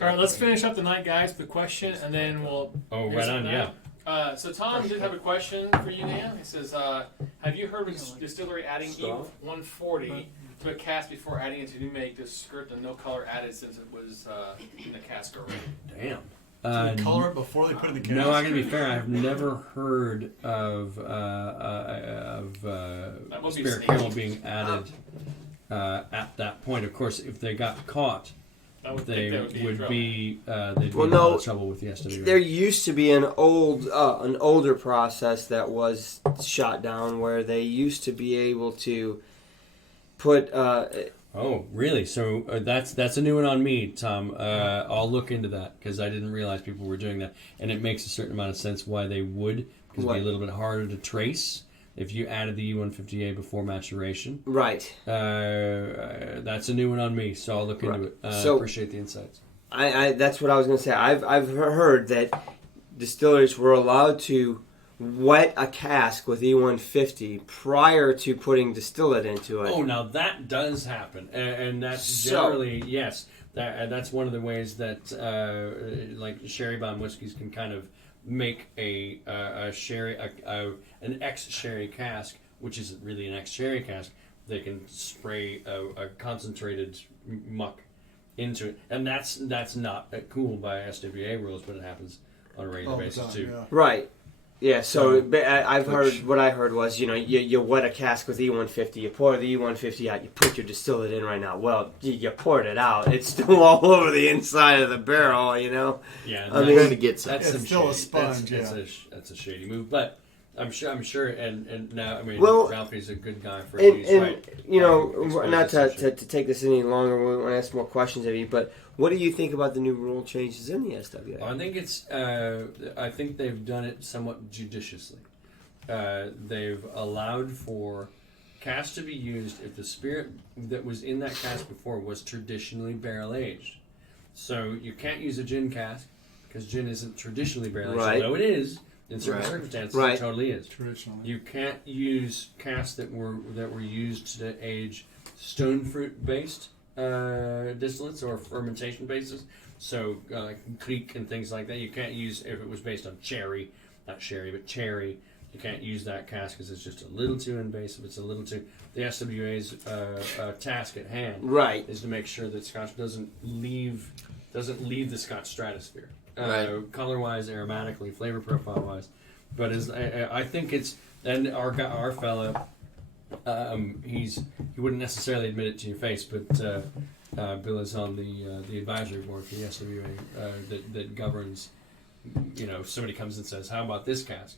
All right, let's finish up the night, guys, with a question, and then we'll. Oh, here's right on, the yeah. night. So Tom did have a question for you, Dan. He says, "Have you heard of Distillery adding E140 to a cask before adding it to new make to skirt the no color added since it was in the cask already?" Damn. Do they color it before they put it in the cask? No, I'm gonna be fair. I've never heard of must be spirit sneaky. kernel being added at that point. Of course, if they got caught, I would they think that would be in would trouble. be they'd be Well, in a lot no, of trouble with the SWA. There used to be an older process that was shot down where they used to be able to put. Oh, really? So that's a new one on me, Tom. I'll look into that, because I didn't realize people were doing that, and it makes a certain amount of sense why they would, because it'd be a little bit harder to trace if you added the E150A before maturation. Right. That's a new one on me, so I'll look into it. So- Appreciate the insights. I that's what I was going to say. I've heard that distilleries were allowed to wet a cask with E150 prior to putting distillate into it. Oh, now that does happen, and that's So- generally yes. That's one of the ways that like sherry bomb whiskeys can kind of make a sherry, an ex-sherry cask, which isn't really an ex-sherry cask. They can spray a concentrated muck into it, and that's not cool by SWA rules, but it happens on a regular All the basis time, too. yeah. Right. Yeah, so I've heard, what I heard was, you wet a cask with E150, you pour the E150 out, you put your distillate in right now. Well, you poured it out, it's still all over the inside of the barrel, Yeah, I mean, you're going to get some. that's It's some still a shady- sponge, That's a shady move, but I'm sure, and now, I mean, Well, Ralphie's a good guy for And, use, and right? not Expose to take this any longer, we want to ask more questions of you, but what do you think about the new rule changes in the SWA? I think I think they've done it somewhat judiciously. They've allowed for cask to be used if the spirit that was in that cask before was traditionally barrel aged. So you can't use a gin cask because gin isn't traditionally barrel aged. Right. Although it is in certain Right. circumstances, Right. it totally is. Traditionally. You can't use casks that were used to age stone fruit based distillates or fermentation bases. So creek and things like that. You can't use if it was based on cherry, not sherry, but cherry. You can't use that cask because it's just a little too invasive. It's a little too. The SWA's task at hand Right. is to make sure that Scotch doesn't leave the Scotch stratosphere, Right. color wise, aromatically, flavor profile wise. But I think it's, and our fella, he wouldn't necessarily admit it to your face, but Bill is on the advisory board for the SWA that governs. If somebody comes and says, "How about this cask?"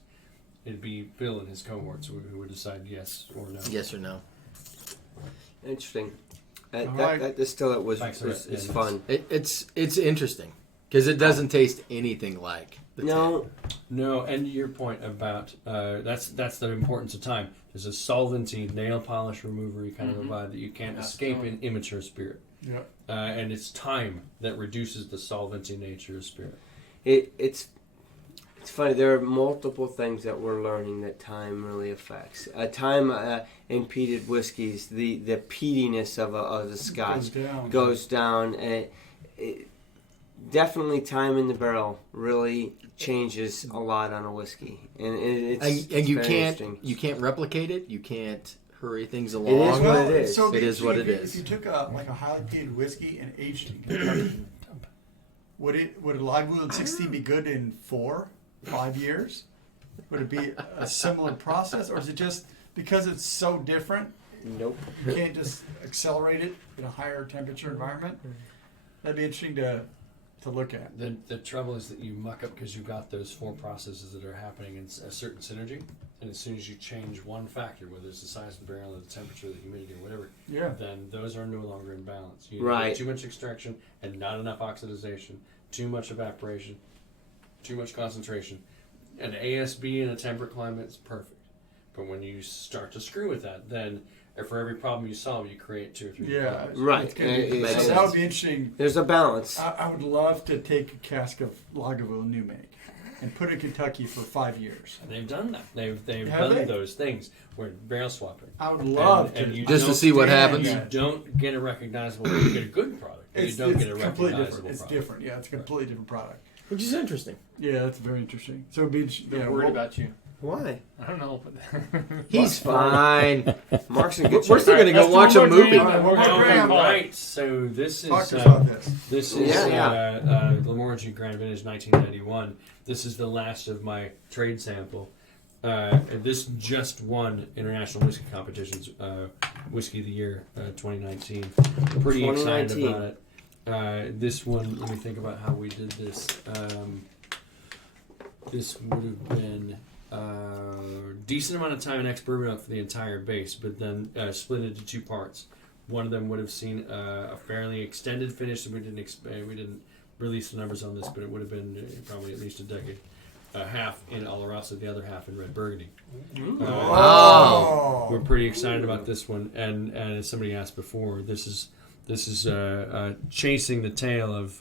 It'd be Bill and his cohorts who would decide yes or no. Yes or no? Interesting. All That, right. that distillate was Thanks for that. is Yeah, fun. It's interesting because it doesn't taste anything like the No, No, and your point about that's the importance of time. There's a solventy, nail polish remover kind of a vibe that you can't That's escape totally. in immature spirit. Yeah. And it's time that reduces the solventy nature of spirit. it's funny. There are multiple things that we're learning that time really affects. Time in peated whiskeys, the peatiness of the Scotch goes down. Definitely, time in the barrel really changes a lot on a whiskey, and it's and you very can't interesting. replicate it. You can't hurry things is along. what Well, it is. so It is what it if is. you took a highly peated whiskey and aged it in Kentucky, would a Lagavulin 16 be good in 4-5 years? Would it be a similar process, or is it just because it's so different, Nope. you can't just accelerate it in a higher temperature environment? That'd be interesting to look at. The trouble is that you muck up because you've got those 4 processes that are happening in a certain synergy, and as soon as you change one factor, whether it's the size of the barrel or the temperature, the humidity, or whatever, Yeah. then those are no longer in balance. You Right. get too much extraction and not enough oxidization, too much evaporation, too much concentration. An ASB in a temperate climate is perfect, but when you start to screw with that, then for every problem you solve, you create 2 or 3 Yeah. problems. Right. It's gonna be- Makes so sense. that would be interesting. There's a balance. I would love to take a cask of Lagavulin New Make and put it in Kentucky for 5 years. And they've done that. They've Have done they? those things where barrel swapping. I would love And to. you Just to don't see what stand happens. You that. don't get a recognizable. You get a good product, but you don't get a completely recognizable different. It's product. different. Yeah, it's a completely different product. Which is interesting. Yeah, that's very interesting. So it'd be They're yeah, worried well, about you. Why? I don't know, but He's fine. Mark's in We're good still shape. going to go Let's watch do a one more movie. drink. All right, one more All drink. right, so this talk is to us about this. Yeah. Glenmorangie Grand Vintage 1991. This is the last of my trade sample. This just won International Whiskey Competitions Whiskey of the Year 2019. Pretty excited 2019. about it. This one, let me think about how we did this. This would have been decent amount of time in ex-bourbon oak for the entire base, but then split into 2 parts. One of them would have seen a fairly extended finish, so we didn't release the numbers on this, but it would have been probably at least a decade. Half in Oloroso, the other half in red burgundy. Wow. We're pretty excited about this one, and as somebody asked before, this is chasing the tail of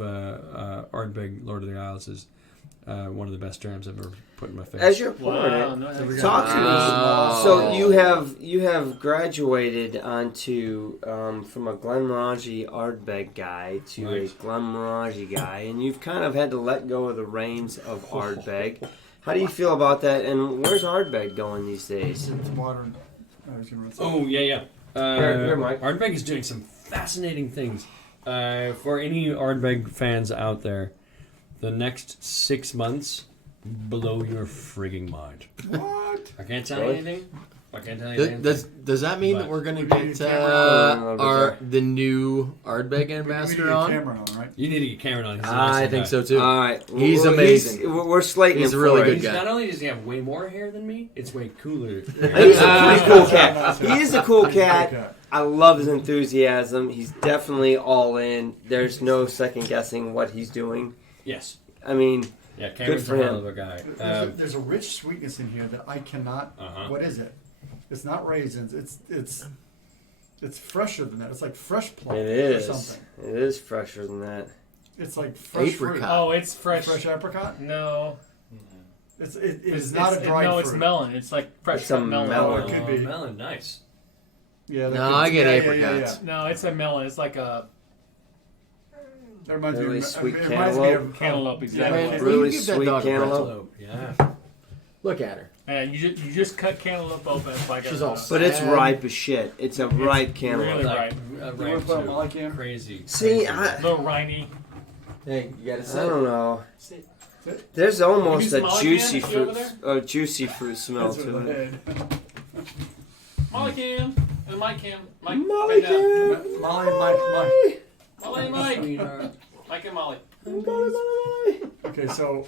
Ardbeg, Lord of the Isles' one of the best drams I've ever put in my face. As you're pouring Wow, it, no, talk to Wow. me. So you have graduated onto from a Glenmorangie Ardbeg guy to Right. a Glenmorangie guy, and you've kind of had to let go of the reins of Ardbeg. How do you feel about that? And where's Ardbeg going these days? It's modern. I was gonna run some. Oh, yeah. Here, Mike. Ardbeg is doing some fascinating things. For any Ardbeg fans out there, the next 6 months blow your frigging mind. What? I can't tell you Really? anything. I can't tell you anything. Does that mean that But- we're gonna We need get a camera the new Ardbeg We ambassador need a on? camera on, right? You need to get Cameron on. He's an I awesome think guy. so too. All right, He's Well, amazing. we're slating He's him a really for good it. He's guy. not only does he have way more hair than me, it's way cooler. He's a pretty cool Nice cat. hair. He is a cool He's a cat. I love his enthusiasm. He's definitely all in. There's no second guessing what he's doing. Yes. I mean, Yeah, Cameron's for a hell him. of a guy. There's a rich sweetness in here that I cannot. Uh-huh. What is it? It's not raisins. It's fresher than that. It's like fresh plum it or is. something. It is fresher than that. It's like fresh fruit. Apricot. Oh, it's fresh. Fresh apricot. No, It is not a dried no, fruit. it's melon. It's like fresh It's a cut melon. melon. Oh, it could be. Melon, nice. Yeah. that No, could- I get yeah, apricots. No, it's a melon. It's like a That reminds Really me. sweet it reminds me of cantaloupe. Exactly. Man, Really will you give that sweet dog a cantaloupe. Yeah. Look at her. And you just cut cantaloupe open. It's like She's a, all But it's sad. ripe as shit. It's a ripe cantaloupe. really Like, right. You want right to put a to Molly Cam? crazy. See, crazy. I little riney. Hey, you gotta I say. don't know. Sit. There's almost Use the a Molly juicy can? You over fruit, there? a juicy fruit smell That's to what it. Molly Cam and Mike Cam. Mike. Molly bend down. can. Molly, Mike. Molly and Mike. Sweetheart. Mike and Molly. Okay, so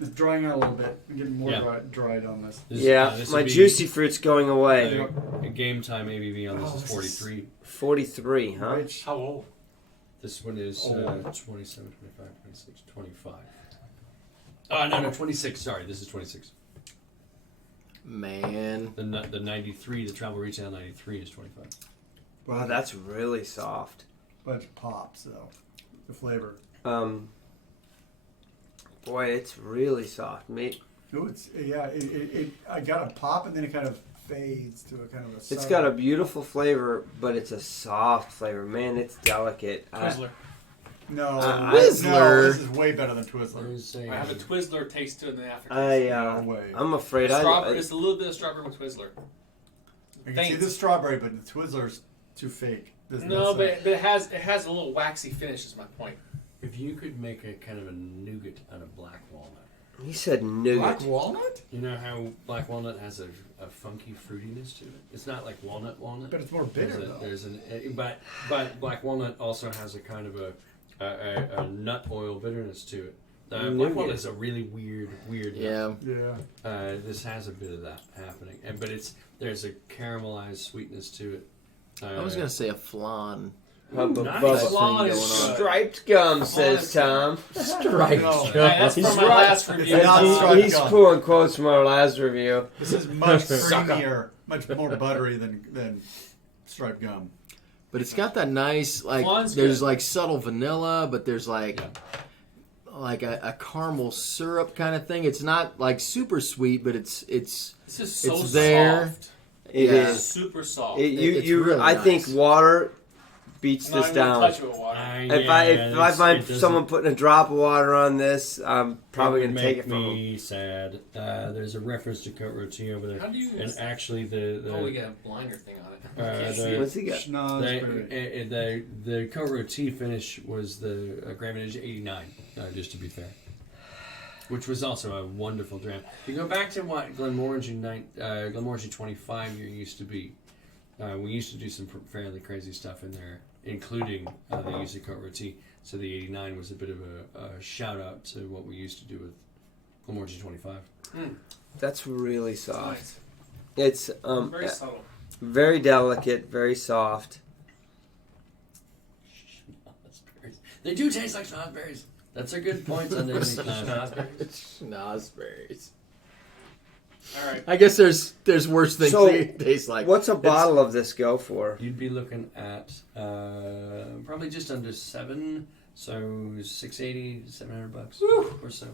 it's drying out a little bit. We're getting more Yeah. dried on this. This- Yeah, this my would be juicy fruit's going away. a game time ABV on this Oh, is this is- 43. 43, huh? Rich. How old? This one is Oh. 27, 25, 26, 25. Oh, no, 26. Sorry, this is 26. Man. The 93, the travel retail 93 is 25. Wow, that's really soft. Bunch of pops though. The flavor. Boy, it's really soft, mate. No, I got a pop and then it kind of fades to a kind of a. It's subtle- got a beautiful flavor, but it's a soft flavor. Man, it's delicate. Twizzler. No, Twizzler. no, this is way better than Twizzler. There's I have a Twizzler taste to it in Africa. No way. I'm afraid It's a little bit of strawberry with Twizzler. I can see faint. the strawberry, but the Twizzler's too fake. No, but it has a little waxy finish. Is my point. If you could make a kind of a nougat out of black walnut. He said nougat. black walnut, You know how black walnut has a funky fruitiness to it? It's not like walnut. but it's more bitter though. But black walnut also has a kind of a nut oil bitterness to it. Black Nougat. walnut is a really weird nut. Yeah. Yeah. This has a bit of that happening, but there's a caramelized sweetness to it. I was gonna say a flan. Hubba nice. bubba Flan thing is going on. good. Striped gum, says is Tom. Striped. No. gum. That's from my last review. It's not striped He's gum. pulling quotes from our last review. This is much creamier, much more buttery than striped gum. But it's got that nice Flan's there's good. like subtle vanilla, but there's like Yeah. like a caramel syrup kind of thing. It's not like super sweet, but it's This is so It's there. soft. It Yeah. is. Super soft. it's really I think nice. water beats No, this I'm down. gonna touch it with water. If I find someone putting a drop of water on this, I'm probably gonna take it from them. me sad. There's a reference to coat roti over there, How do you? and actually the Oh, we got a blinder thing on it. I Uh, can't the- see it. What's he got? Schnozberry. the coat roti finish was the Gravitage 89, just to be fair, which was also a wonderful dram. You go back to what Glenmorangie 25 year used to be. We used to do some fairly crazy stuff in there, including the use of coat roti. So the 89 was a bit of a shout out to what we used to do with Glenmorangie 25. That's really soft. Nice. It's Very subtle. very delicate, very soft. Schnozberries. They do taste like schnozberries. That's a good point on this. schnozberries. All right. I guess there's worse things So, they taste like. What's a bottle of this go for? You'd be looking at probably just under 7 So $680, $700 or so.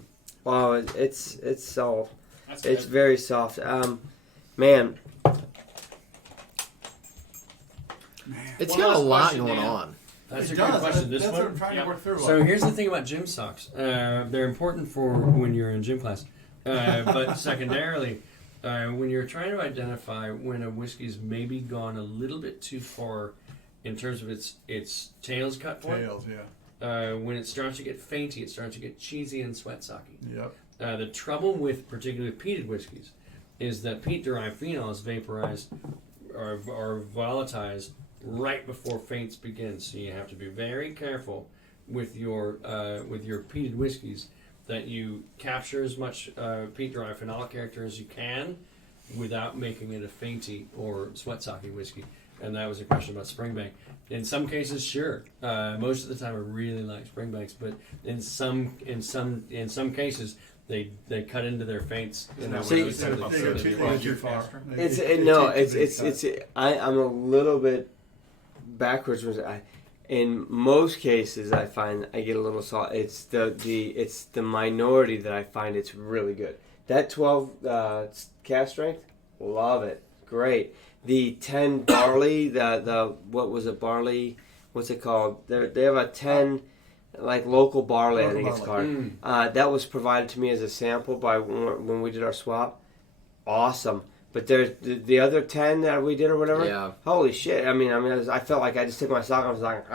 Wow, it's soft. That's It's good. very soft. Man, It's One got a last lot question, going Dan. on. That's It a does. good question. This That's one. what I'm trying Yep. to work through. So here's the thing about gym socks. They're important for when you're in gym class, but secondarily, when you're trying to identify when a whiskey's maybe gone a little bit too far in terms of its tails cut for it. Tails, yeah. When it starts to get fainty, it starts to get cheesy and sweat socky. Yep. The trouble with particularly peated whiskeys is that peat-derived phenols vaporize or volatilise right before faints begin. So you have to be very careful with your peated whiskeys that you capture as much peat-derived phenol character as you can without making it a fainty or sweat socky whiskey. And that was a question about Springbank. In some cases, sure. Most of the time, I really like Springbanks, but in some cases, they cut into their faints. Isn't that See, what you said about they go the too far. I'm a little bit backwards. In most cases, I find I get a little salt. It's the minority that I find it's really good. That 12 cast strength, love it, great. The 10 barley, the what was it, barley? What's it called? They have a 10 like local barley, I think it's called. That was provided to me as a sample by when we did our swap. Awesome. But there's the other 10 that we did or whatever. Yeah. Holy shit! I felt like I just took my sock off and was like,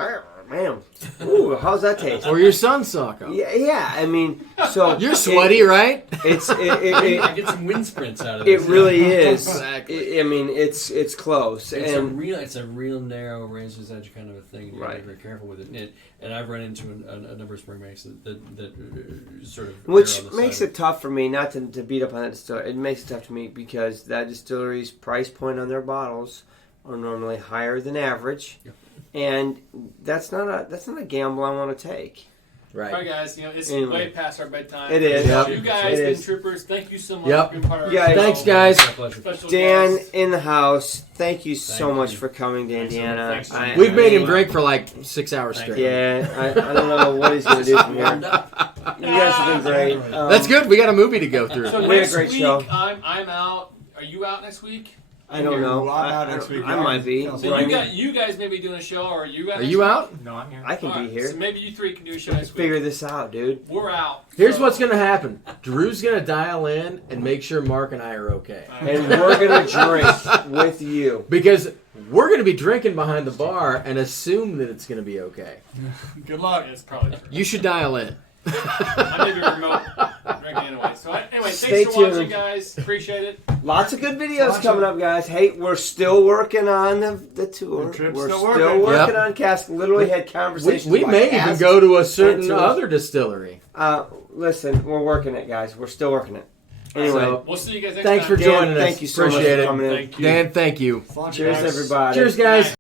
man, ooh, how's that taste? Or your son's sock off. Yeah. I mean, so You're sweaty, right? I get some wind sprints out of It this. really is. Exactly. I mean, it's close. It's And a real narrow razor's edge kind of a thing. You gotta be very careful with it. And I've run into a number of Springbanks that sort of which err on the makes side it tough for me, not to beat up on that distillery. It makes it tough to me because that distillery's price point on their bottles are normally higher than average, and that's not a gamble I want to take. All right, Right. guys. It's Anyway. way past our bedtime. It is. Yep. You guys It been is. troopers. Thank you so much Yep. for being part of our You guys- show. Thanks, guys. It's my pleasure. Special Dan guest. in the house, thank you so Thank much you. for coming to Thanks so much. Indiana. Thanks so much. We've made him drink for like 6 hours Thank straight. Yeah, I don't know what he's gonna do from Warmed here. up. You guys have been great. That's good. We got a movie to go through. So We had a next great week, show. I'm out. Are you out next week? I don't know. I'm out next week. I might be. So So you guys may be doing a show, or are you out? Are next you week? out? No, I'm here. I can All be right, here. So maybe you three can do a show Let's next week. figure this out, dude. We're out. Here's So- what's going to happen. Drew's going to dial in and make sure Mark and I are okay. And we're gonna drink with you. Because we're going to be drinking behind the bar and assume that it's going to be okay. Good luck. It's probably true. You should dial in. I may be remote drinking anyway. So anyway, Stay thanks for watching, tuned. guys. Appreciate it. Lots of good videos coming up, guys. Hey, we're still working on the tour. The trip's we're still still working. working Yep. on cast. Literally had conversations. We about may even cast. go to a certain tours. other distillery. Listen, we're working it, guys. We're still working it. Anyway, So, We'll see you guys next thanks time. for Dan, joining us. thank you so much Appreciate for it. coming in. Thank you. Dan, thank you. Launch Cheers, guys. everybody. Cheers, guys.